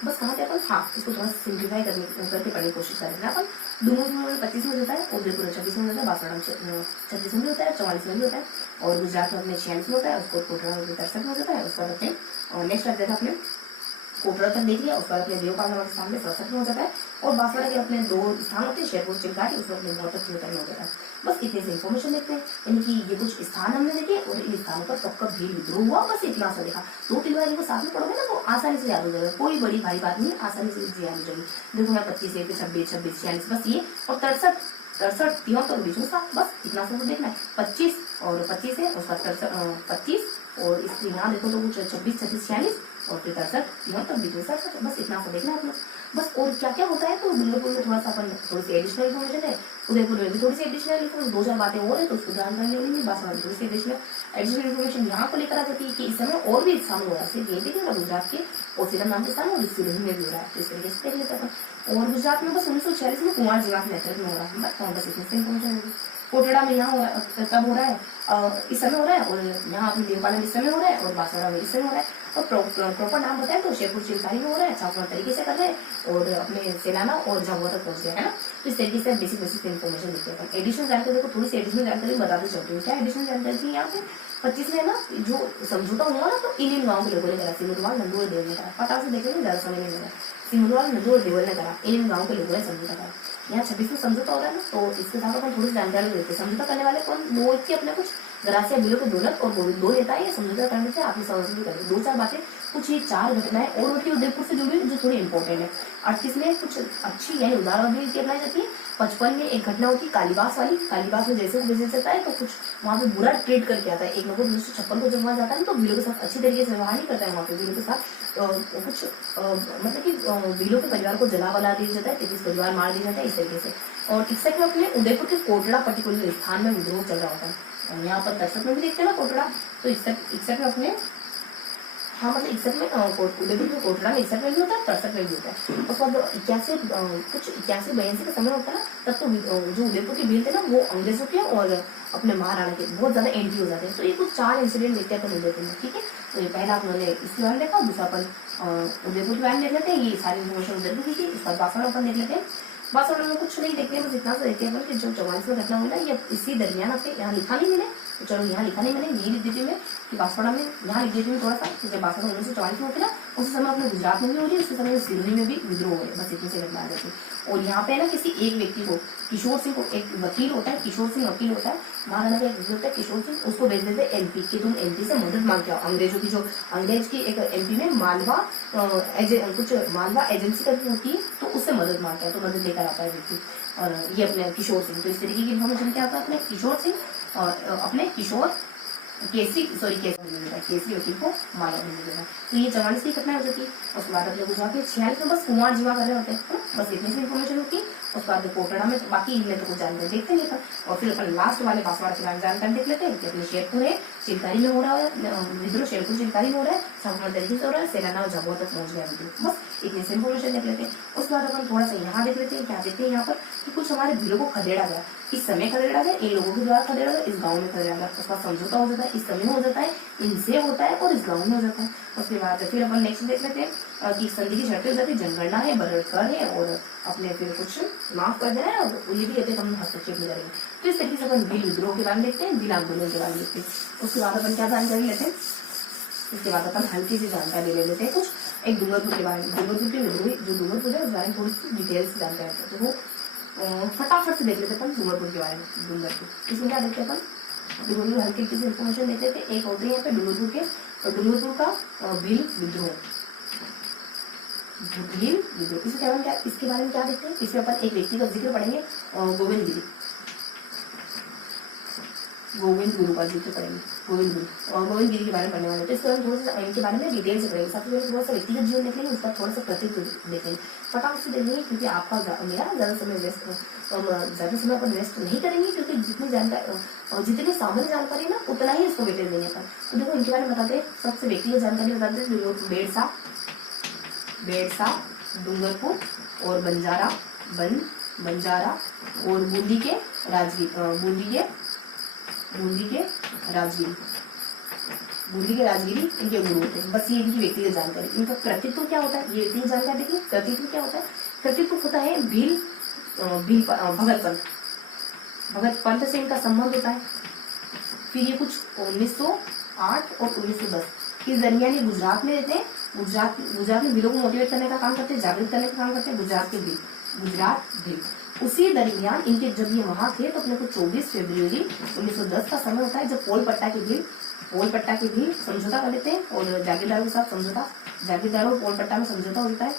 बस कहाँ थे अपन, हाँ इसको थोड़ा सिंप्लीफाई करके पढ़ने की कोशिश करेंगे अपन। डूंगरपुर में 25 में होता है, उदयपुर में 26 में होता है, बांसवाड़ा में 36 में होता है, 44 में भी होता है, और गुजरात में अपने 46 में होता है, उसको कोटरा में 63 में होता है। उसका अपने और नेक्स्ट आ जाएगा अपने कोटरा तक देख लिया, उसका अपने देवपाल नामक स्थान में 67 में हो जाता है, और बांसवाड़ा के अपने 2 स्थान होते हैं, शेरपुर चिलकारी, उसमें अपने 72 में हो जाता है। बस इतने से इन्फॉर्मेशन देखते हैं, यानी कि ये कुछ स्थान हमने देखे और इन स्थानों पर कब कब भील विद्रोह हुआ, बस इतना सा देखा। 2-3 बार इनको साथ में पढ़ोगे ना तो आसानी से याद हो जाएगा, कोई बड़ी भारी बात नहीं, आसानी से याद हो जाएगी। देखो मैं 25, 26, 46, बस ये, और 63, 73 बीच में साथ, बस इतना सा देखना है। 25 और 25 है, उसका 25, और इसके यहाँ देखो तो कुछ 26, 36, 46, और फिर 63, 73 बीच में 67, बस इतना सा देखना है अपना बस। और क्या क्या होता है तो डूंगरपुर में थोड़ा सा अपन थोड़ी सी एडिशनल इन्फॉर्मेशन है, उदयपुर में भी थोड़ी सी एडिशनल इन्फॉर्मेशन, 2-4 बातें और है तो उसको ध्यान कर लेंगे। बांसवाड़ा में थोड़ी सी एडिशनल इन्फॉर्मेशन यहाँ को लेकर आ जाती है कि इस समय और भी स्थान हो रहा है, सिर्फ ये देखिए ना गुजरात के ओसीरम नाम के स्थान और सिरोही में भी हो रहा है, तो इस तरीके से देख लेते हैं। और गुजरात में बस 1946 में कुमार जीवा के नेतृत्व में हो रहा है, बस इतनी सी इन्फॉर्मेशन होगी। कोटड़ा में यहाँ हो रहा है, कब हो रहा है, इस समय हो रहा है, और यहाँ अपने देवपाड़ा में इस समय हो रहा है, और बांसवाड़ा में इस समय हो रहा है। और प्रॉपर नाम बताए तो शेरपुर चिल्कारी में हो रहा है, छापा तरीके से कर रहे हैं, और अपने सेलाना और झाबुआ तक पहुंच गया है ना। तो इस तरीके से बेसिक इन्फॉर्मेशन देते हैं। एडिशनल जानकारी देखो, थोड़ी सी एडिशनल जानकारी बताते चलती हूँ। क्या एडिशनल जानकारी थी यहाँ पे 25 में ना, जो समझौता हुआ ना, तो इन गाँव के लोगों ने करा, सिमुलवाल, नंदू और देवल ने करा। फटाक से देखेंगे, ज्यादा समय नहीं लगा। सिमुलवाल, नंदू और देवल ने करा, इन गाँव के लोगों ने समझौता करा। यहाँ 26 में समझौता हो रहा है ना, तो इसके साथ अपन थोड़ी जानकारी देते हैं। समझौता करने वाले कौन, वो व्यक्ति अपने कुछ गरासिया बिलों के दौलत और गोविंद दो लेता है। समझौता करने से आपकी समझ भी करें। 2-4 बातें, कुछ ये 4 घटनाएं और होती है उदयपुर से जुड़ी जो थोड़ी इंपॉर्टेंट है। 38 में कुछ अच्छी यानी उदाहरण भी अपनाई जाती है। 55 में एक घटना होती है कालीबास वाली। कालीबास में जैसे बिजनेस रहता है तो कुछ वहाँ पे बुरा ट्रेड करके आता है। एक नंबर 1956 को जब वहाँ जाता है तो बिलों के साथ अच्छी तरीके से व्यवहार नहीं करता है। वहाँ पे बिलों के साथ कुछ मतलब कि बिलों के परिवार को जला वला दिया जाता है, 33 परिवार मार दिया जाता है इस तरीके से। और 61 में अपने उदयपुर के कोटड़ा पर्टिकुलर स्थान में विद्रोह चल रहा होता है। यहाँ पर 63 में भी देखते हैं ना कोटड़ा, तो 61 में अपने, हाँ मतलब 61 में उदयपुर के कोटड़ा में 61 में भी होता है, 63 में भी होता है। उसके बाद 81-82 का समय होता है ना, तब तो जो उदयपुर के वीर थे ना वो अंग्रेजों के और अपने महाराणा के बहुत ज्यादा एंटी हो जाते हैं। तो ये कुछ 4 इंसिडेंट देखते हैं अपन उदयपुर में, ठीक है। तो ये पहला अपने इसके बारे में देखा, दूसरा अपन उदयपुर के बारे में देख लेते हैं। ये सारी इन्फॉर्मेशन उदयपुर की थी। इसके बाद बांसवाड़ा अपन देख लेते हैं। बांसवाड़ा में कुछ नहीं देखते हैं, बस इतना सा देखते हैं कि जो 44 में घटना हुई ना, ये इसी दरमियान अपने यहाँ लिखा नहीं मैंने, तो चलो यहाँ लिखा नहीं मैंने, यही लिख देती हूँ मैं कि बांसवाड़ा में, यहाँ लिख देती हूँ थोड़ा सा कि जब बांसवाड़ा 1944 में होती ना, उस समय अपने गुजरात में भी हो रही है, उसी समय सिरोही में भी विद्रोह हो रहे, बस इतनी से घटना आ जाती है। और यहाँ पे ना किसी एक व्यक्ति को, किशोर सिंह को, एक वकील होता है, किशोर सिंह वकील होता है, महाराणा का एक वकील होता है किशोर सिंह, उसको भेज देते एमपी कि तुम एमपी से मदद मांग के आओ। अंग्रेजों की जो अंग्रेज की एक एमपी में मालवा कुछ मालवा एजेंसी करके होती है, तो उससे मदद मांग के आओ, तो मदद लेकर आता है व्यक्ति। और ये अपने किशोर सिंह, तो इस तरीके की इन्फॉर्मेशन क्या आता है अपने किशोर सिंह और अपने किशोर केसरी वकील को माला भेज देना। तो ये 44 की घटना हो जाती है। उसके बाद अपने गुजरात में 46 में बस कुमार जीवा कर रहे होते हैं, बस इतनी सी इन्फॉर्मेशन होती है। उसके बाद कोटड़ा में बाकी इनमें तो कुछ जानकारी देखते नहीं था। और फिर अपन लास्ट वाले बांसवाड़ा के बारे में जानकारी देख लेते हैं कि अपने शेरपुर है, चिल्कारी में हो रहा है विद्रोह, शेरपुर चिल्कारी में हो रहा है, छापा तरीके से हो रहा है, सेलाना और झाबुआ तक पहुंच गया विद्रोह। बस इतनी सी इन्फॉर्मेशन देख लेते हैं। उसके बाद अपन थोड़ा सा यहाँ देख लेते हैं, क्या देखते हैं यहाँ पर कि कुछ हमारे बिलों को खदेड़ा गया, इस समय खदेड़ा गया, इन लोगों के द्वारा खदेड़ा गया, इस गाँव में खदेड़ा गया। उसका समझौता हो जाता है, इस समय हो जाता है, इनसे होता है और इस गाँव में हो जाता है। उसके बाद फिर अपन नेक्स्ट देख लेते हैं कि संधि की शर्तें हो जाती है, जनगणना है, बरड़कर है, और अपने फिर कुछ माफ कर देना है, और ये भी कहते हैं हम हस्तक्षेप नहीं करेंगे। तो इस तरीके से अपन बिल विद्रोह के बारे में देखते हैं, बिल आंदोलन के बारे में देखते हैं। उसके बाद अपन क्या जानकारी लेते हैं, इसके बाद अपन हल्की सी जानकारी ले लेते हैं कुछ एक डूंगरपुर के बारे में। डूंगरपुर के विद्रोही जो डूंगरपुर है उस बारे में थोड़ी सी डिटेल से जानकारी लेते हैं। तो वो फटाफट से देख लेते अपन डूंगरपुर के बारे में। डूंगरपुर इसमें क्या देखते हैं अपन, डूंगरपुर हल्की सी इन्फॉर्मेशन देते थे। एक होते हैं यहाँ पे डूंगरपुर के, और डूंगरपुर का भील विद्रोह, भील विद्रोह इसके बारे में क्या देखते हैं। इसमें अपन एक व्यक्ति का जिक्र पढ़ेंगे, गोविंद गिरी, गोविंद गुरु का जिक्र पढ़ेंगे, गोविंद गुरु और गोविंद गिरी के बारे में पढ़ने वाले। तो इसके बारे में थोड़ा सा इनके बारे में डिटेल से पढ़ेंगे। सबसे पहले थोड़ा सा व्यक्तिगत जीवन देख लेंगे, उसका थोड़ा सा प्रतीक देखेंगे, फटाफट से देखेंगे, क्योंकि आपका मेरा ज्यादा समय वेस्ट, ज्यादा समय अपन वेस्ट नहीं करेंगे, क्योंकि जितनी जानकारी, जितनी सामान्य जानकारी ना उतना ही इसको वेटेज देंगे अपन। तो देखो इनके बारे में बताते हैं। सबसे व्यक्तिगत जानकारी बताते हैं, बेड़सा, डूंगरपुर और बंजारा और बूंदी के राजगिरी इनके गुरु होते हैं। बस ये इनकी व्यक्तिगत जानकारी। इनका कृतित्व क्या होता है, ये व्यक्तिगत जानकारी देखिए। कृतित्व क्या होता है, कृतित्व होता है भगत पंत से इनका संबंध होता है। फिर ये कुछ 1908 और 1910 इस दरमियान ये गुजरात में रहते हैं। गुजरात में भीलों को मोटिवेट करने का काम करते हैं, जागृत करने का काम करते हैं। गुजरात भील उसी दरमियान इनके जब ये वहां थे तो अपने को 24 फरवरी 1910 का समय होता है, जब पोल पट्टा के भील समझौता कर लेते हैं और जागीरदारों के साथ समझौता, जागीरदारों और पोल पट्टा में समझौता होता है,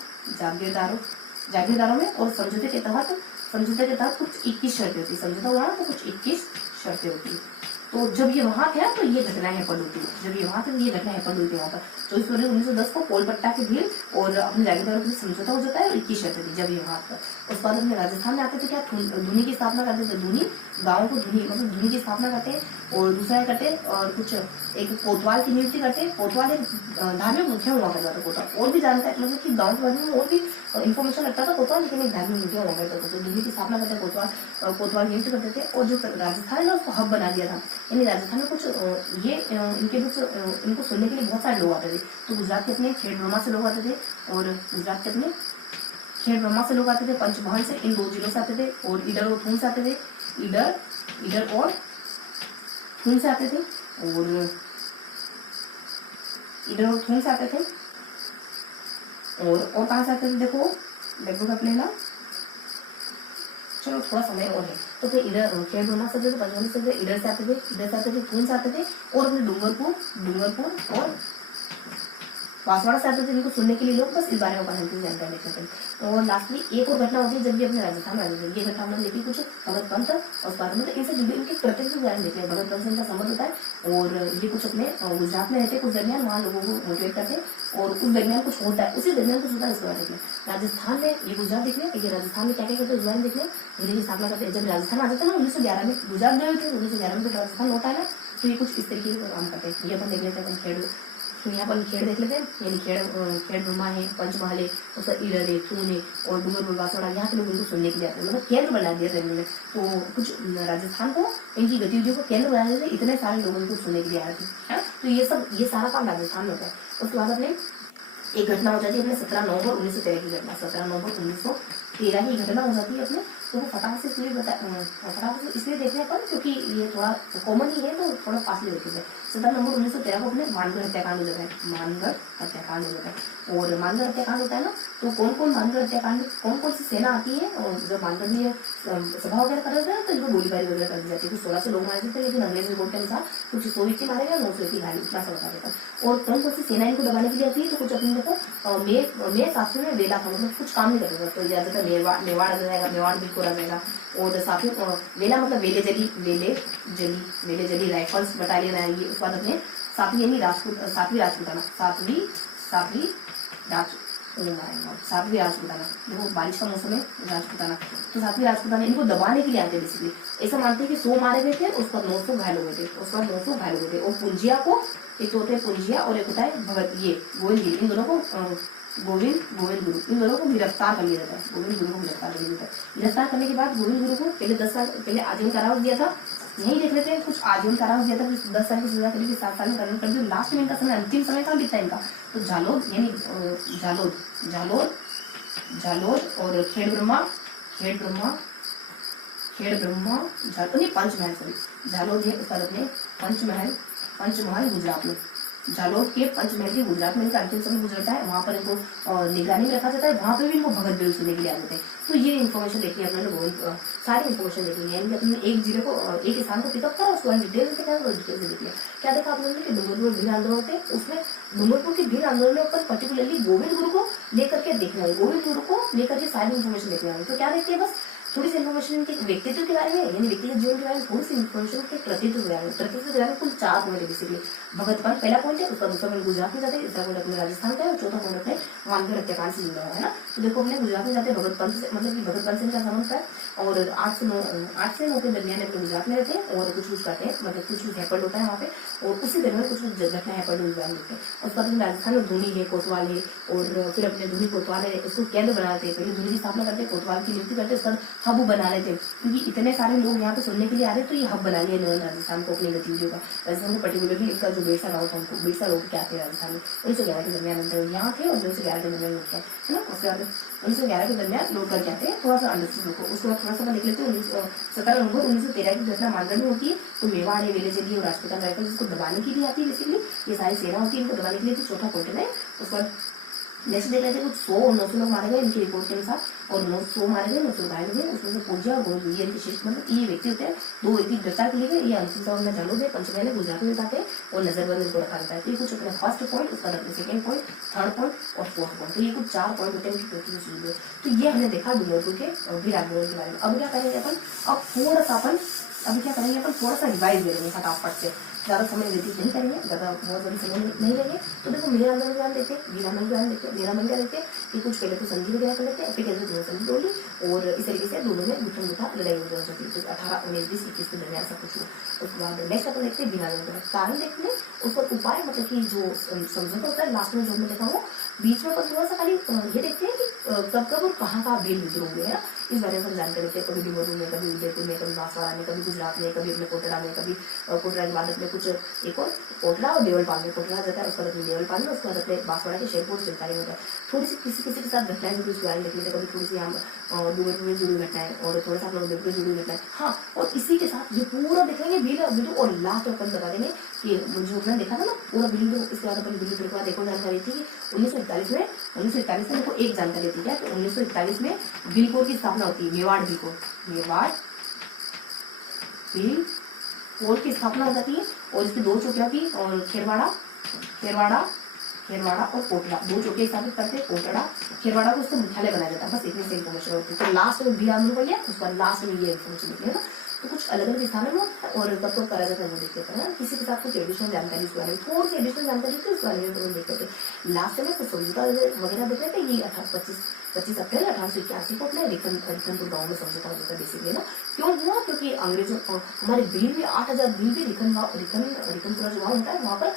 जागीरदारों में। और समझौते के तहत कुछ 21 शर्तें होती है। समझौता हुआ ना तो कुछ 21 शर्तें होती है। तो जब ये वहां थे तो ये घटना हैपन हुई थी, जब ये वहां थे ये घटना हैपन हुई थी वहां पर 24 फरवरी 1910 को कोलपट्टा के भीड़ और अपने जागीरदारों के बीच समझौता हो जाता है और 21 शर्तें थी जब ये वहां पर। उसके बाद अपने राजस्थान में आते थे क्या धुनी की स्थापना करते थे, धुनी गाँव को धुनी मतलब धुनी की स्थापना करते और दूसरा करते और कुछ एक कोतवाल की नियुक्ति करते। कोतवाल एक धार्मिक मुखिया हुआ करता था कोतवाल, और भी जानता है मतलब कि गाँव के बारे में और भी इन्फॉर्मेशन रखता था कोतवाल, लेकिन एक धार्मिक मुखिया हुआ करता था। तो धुनी की स्थापना करते कोतवाल नियुक्त करते थे और जो राजस्थान है ना उसको हब बना दिया था। यानी राजस्थान में कुछ ये इनके कुछ इनको सुनने के लिए बहुत सारे लोग आते थे। तो गुजरात के अपने खेड़ ब्रह्मा से लोग आते थे और गुजरात के अपने खेड़ ब्रह्मा से लोग आते थे, पंचमहल से, इन 2 जिलों से आते थे और ईडर और थूम से आते थे, ईडर और थूम से आते थे और ईडर और थूम से आते थे और कहाँ से आते थे देखो लगभग अपने ना, चलो थोड़ा समय और है। तो फिर इधर खेड़ ब्रह्मा से पंचमहल से इधर से आते थे, थूम से आते थे और अपने डूंगरपुर और बांसवाड़ा से आते थे इनको सुनने के लिए लोग। बस इस बारे में अपन जानकारी लेते थे। और लास्टली एक और घटना होती है जब भी अपने राजस्थान में आते थे। ये घटना हमने देखी कुछ भगत पंत और उस बारे में, तो इनसे जुड़े इनके कृत्य ज्ञान देते हैं। भगत पंत से इनका संबंध होता है और ये कुछ अपने गुजरात में रहते कुछ दरमियान, वहाँ लोगों को मोटिवेट करते और उस दरमियान कुछ होता है, उसी दरमियान कुछ होता है। इसके बारे में राजस्थान में ये गुजरात देखने, ये राजस्थान में क्या क्या करते हैं उस बारे में देखने, धीरे स्थापना करते हैं। जब राजस्थान आ जाता है ना 1911 में, गुजरात गए थे 1911 में, तो राजस्थान होता है ना, तो ये कुछ इस तरीके से काम करते हैं। ये अपन देख लेते हैं खेड़, तो यहाँ पर खेड़ देख लेते हैं। यानी खेड़ ब्रह्मा है, पंचमहल है, उसका ईडर है, थून है और डूंगरपुर बांसवाड़ा, यहाँ के लोग इनको सुनने के लिए आते हैं। मतलब केंद्र बना दिया था इन्होंने। तो कुछ राजस्थान को इनकी गतिविधियों को केंद्र बना दिया, इतने सारे लोग इनको सुनने के लिए आए थे। तो ये सारा काम राजस्थान में होता है। उसके बाद अपने एक घटना हो जाती है अपने 17 नवंबर 1913 की घटना। 17 नवंबर 1913 की घटना हो जाती है अपने। तो वो फटाक से इसलिए देखने अपन क्योंकि ये थोड़ा कॉमन ही है, तो थोड़ा फास्ट देखेंगे। 17 नवंबर 1913 को अपने मानगढ़ हत्याकांड हो जाता है। मानगढ़ हत्याकांड हो जाता है और मानगढ़ हत्याकांड होता है ना, तो कौन कौन मानगढ़ हत्याकांड, कौन कौन सी सेना आती है और जब मानगढ़ में सभा वगैरह कर रहे थे तो इनको गोलीबारी वगैरह कर दी जाती है। कुछ 1600 लोग मारे थे, लेकिन अंग्रेज रिपोर्ट के अनुसार कुछ 100 व्यक्ति मारे गए, 900 व्यक्ति घायल, इतना सा बता देता। और कौन कौन सी सेना इनको दबाने के लिए आती है, तो कुछ अपने देखो मे शास्त्र में वेला था, मतलब कुछ काम नहीं करेगा। तो ज्यादातर मेवाड़ आ जाएगा, मेवाड़ बिल्कुल आ जाएगा। और साथ में वेला मतलब वेले जली राइफल्स बटालियन आएगी। उसके बाद अपने सातवीं राजपुताना, देखो बारिश का मौसम है, राजपुताना, तो सातवीं राजपुताना इनको दबाने के लिए आते हैं। बेसिकली ऐसा मानते हैं कि 100 मारे गए थे, उसके बाद 900 घायल हो गए थे। और पुंजिया को, एक तो होते हैं पुंजिया और एक होता है भगत, ये गोविंद, इन दोनों को गोविंद गुरु, इन दोनों को गिरफ्तार कर लिया जाता है। गोविंद गुरु को गिरफ्तार कर लिया जाता है। गिरफ्तार करने के बाद गोविंद गुरु को पहले 10 साल पहले आजीवन कारावास दिया था। यही देख लेते हैं, कुछ आजीवन कारावास दिया था, 10 साल की सजा के लिए 7 साल में कारावास कर दिया। लास्ट में इनका समय, अंतिम समय कहाँ बीतता है इनका, तो जालोद यानी जालोद और खेड़ ब्रह्मा पंचमहल, सॉरी जालोद है उसका अपने पंचमहल गुजरात में, जालोद के पंचमहल के गुजरात में इनका अंतिम समय गुजरता है। वहां पर इनको निगरानी में रखा जाता है, वहां पर भी इनको भगत बिल सुनने के लिए आ जाते हैं। तो ये इन्फॉर्मेशन देखनी है अपने, सारी इन्फॉर्मेशन देखनी है। यानी अपने एक जिले को, एक स्थान को पिकअप करा, उसको डिटेल से देखिए। क्या देखा आप लोगों ने, डूंगरपुर भीड़ आंदोलन होते हैं, उसमें डूंगरपुर के भीड़ आंदोलन में पर्टिकुलरली गोविंद गुरु को लेकर के देखना है, गोविंद गुरु को लेकर के सारी इन्फॉर्मेशन देखना है। तो क्या देखते हैं, बस थोड़ी सी इन्फॉर्मेशन के व्यक्तित्व के बारे में, यानी व्यक्तिगत जीवन के बारे में, थोड़ी सी इन्फॉर्मेशन के कृतित्व के बारे में कुल 4 पॉइंट है बेसिकली। भगत पंत पहला पॉइंट है, उसका दूसरा पॉइंट गुजरात में जाते हैं, तीसरा पॉइंट अपने राजस्थान का है और चौथा पॉइंट अपने मानगढ़ हत्याकांड से जुड़ा है ना। तो देखो अपने गुजरात में जाते हैं भगत पंत से, मतलब कि भगत पंत से इनका संबंध है और 8 से 9 के दरमियान अपने गुजरात में रहते हैं और कुछ करते हैं, मतलब कुछ हैपन होता है वहाँ पे और उसी दरमियान कुछ घटना हैपन गुजरात में होते हैं। उसके बाद राजस्थान में धुनी है, कोतवाल है और फिर अपने धुनी कोतवाल है, उसको केंद्र बना लेते हैं। पहले धुनी की स्थापना करते हैं, कोतवाल की नियुक्ति करते हैं, उसका हब बना लेते हैं क्योंकि इतने सारे लोग यहाँ पे सुनने के लिए आ रहे हैं। तो ये हब बना लिया इन्होंने राजस्थान को अपनी गतिविधियों का। राजस्थान में पर्टिकुलरली इनका जो बेरसा गाँव था, उनको बेरसा लोग क्या थे राजस्थान में 1911 के दरमियान यहाँ थे और 1911 के दरमियान लोग थे, है ना। उसके बाद 1911 के दरमियान लोग करके आते हैं, थोड़ा सा अंडरस्टूड लोग। उसके बाद थोड़ा सा लिख लेते हैं 17 नवंबर 1913 की घटना मानगढ़ में होती है। तो मेवाड़ है, वेलेजली और राजपूतान राइफल जिसको दबाने के लिए आती है, बेसिकली ये सारी सेना होती है इनको दबाने के लिए। तो चौथा क्वेश्चन है। उसके बाद नेक्स्ट देख लेते हैं, कुछ 100 और 900 लोग मारे गए इनकी रिपोर्ट के अनुसार और 900 मारे गए, 900 घायल हुए। उसमें से पूंजिया और गोविंद, ये विशेष मतलब ये व्यक्ति होते हैं, 2 व्यक्ति गिरफ्तार के लिए गए। ये अंतिम समय में जालोद है, पंचमहल है, गुजरात में जाते हैं और नजरबंद इनको रखा जाता है। तो ये कुछ अपना फर्स्ट पॉइंट, उसका अपने सेकंड पॉइंट, थर्ड पॉइंट और फोर्थ पॉइंट। तो ये कुछ 4 पॉइंट होते हैं। तो ये हमने देखा डूंगरपुर के भीड़ आंदोलन के बारे में। अब क्या करेंगे अपन, अब थोड़ा सा अपन अभी क्या करेंगे अपन, थोड़ा सा रिवाइज करेंगे फटाफट से, ज्यादा समय व्यतीत नहीं करेंगे, ज्यादा बहुत बड़ी समय नहीं लेंगे। तो देखो मेरा मन ज्ञान देखते, बिना मन ज्ञान देखते, मेरा मन क्या देखते कि कुछ पहले तो संधि वगैरह कर लेते हैं, फिर कैसे दोनों संधि तोड़ ली और इस तरीके से दोनों में मुठ्ठा मुठ्ठा लड़ाई हो जाती है। तो 18, 19, 20, 21 के दरमियान ऐसा कुछ हो। उसके बाद नेक्स्ट अपन देखते हैं बिना मन ज्ञान कारण देखते हैं, उस पर उपाय मतलब कि जो समझौता होता है लास्ट में जो मैं देखा हूँ, बीच में अपन थोड़ा सा खाली ये देखते हैं कि कब कब और कहाँ भेद विद्रोह हुए हैं, इस बारे में हम जानकारी लेते हैं। कभी डुमरू में, कभी उदयपुर में, कभी बांसवाड़ा में, कभी गुजरात में, कभी अपने कोटड़ा में, कभी कोटड़ा के बाद अपने कुछ एक और कोटड़ा और देवलपाल में, कोटड़ा जाता है उसके बाद अपने देवलपाल में, उसके बाद अपने बांसवाड़ा के शेरपुर चिलकारी होता है। थोड़ी सी किसी किसी के साथ घटनाएं भी उसके बारे में देख लेते हैं, कभी थोड़ी सी हम डुमरू में जुड़ी घटनाएं और थोड़ा सा हम लोग उदयपुर में जुड़ी घटनाएं। हाँ, और इसी के साथ ये पूरा देखेंगे बिल्डू और लास्ट अपन बता देंगे कि जो हमने देखा था ना पूरा बिल्डू। इसके बाद अपन बिल्डू के बाद एक और जानकारी थी कि 1941 में देखो एक जानकारी थी क्या, 1941 में बिलकोर की स्थापना होती है, मेवाड़ बिल कोर की स्थापना हो जाती है और इसकी 2 चौकियों की और खेरवाड़ा और कोटड़ा 2 चौकियां स्थापित करते हैं। कोटड़ा खेरवाड़ा को उससे मुख्यालय बनाया जाता है, बस इतनी से इन्फॉर्मेशन होती है। तो लास्ट में भी आंदोलन भैया उसके बाद लास्ट में ये इन्फॉर्मेशन निकले ना। तो कुछ अलग अलग स्थानों में और कब तो करा जाता है वो देखते हैं। किसी के साथ कुछ एडिशनल जानकारी उसके बारे में, थोड़ी सी एडिशनल जानकारी थी उसके बारे में तो देखते थे। लास्ट में कुछ समझौता वगैरह देख रहे थे। ये 25 अप्रैल 1881 को अपने रिखनपुर गाँव में समझौता होता था बेसिकली ना। क्यों हुआ? क्योंकि अंग्रेजों हमारे भील में 8000 भील भी रिखनपुरा जो गाँव होता है वहाँ पर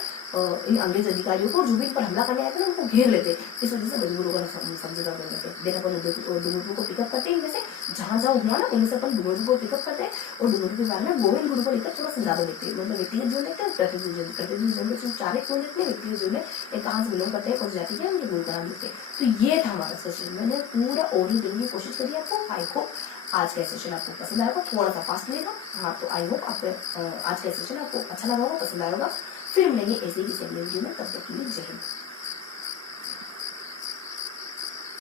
इन अंग्रेज अधिकारियों को जो भी पर हमला करने आए थे उनको घेर लेते। इस वजह से डुमरू का समझौता कर लेते। देन अपन डुमरू को पिकअप करते हैं, जैसे जहाँ जहाँ हुआ ना उनमें से अपन डुमरू को पिकअप करते हैं और डुमरू के बारे में गोविंद गुरु को लेकर थोड़ा सा ज्यादा देखते हैं। मतलब व्यक्तिगत जीवन देखते हैं, प्रतिनिधि जीवन में 4 क्यों देखते हैं, व्यक्तिगत जीवन में कहाँ से बिलोंग करते हैं, कौन जाति के उनके गुरु का नाम देखते हैं। तो ये था हमारा सेशन, मैंने पूरा ओवरव्यू देने की कोशिश करी आपको। आई होप आज का सेशन आपको पसंद आएगा, थोड़ा सा फास्ट मिलेगा। हाँ, तो आई होप आपको आज का सेशन आपको अच्छा लगा होगा, पसंद आएगा। फिर मिलेंगे ऐसे ही किसी अगले वीडियो में, तब तक के लिए जय हिंद।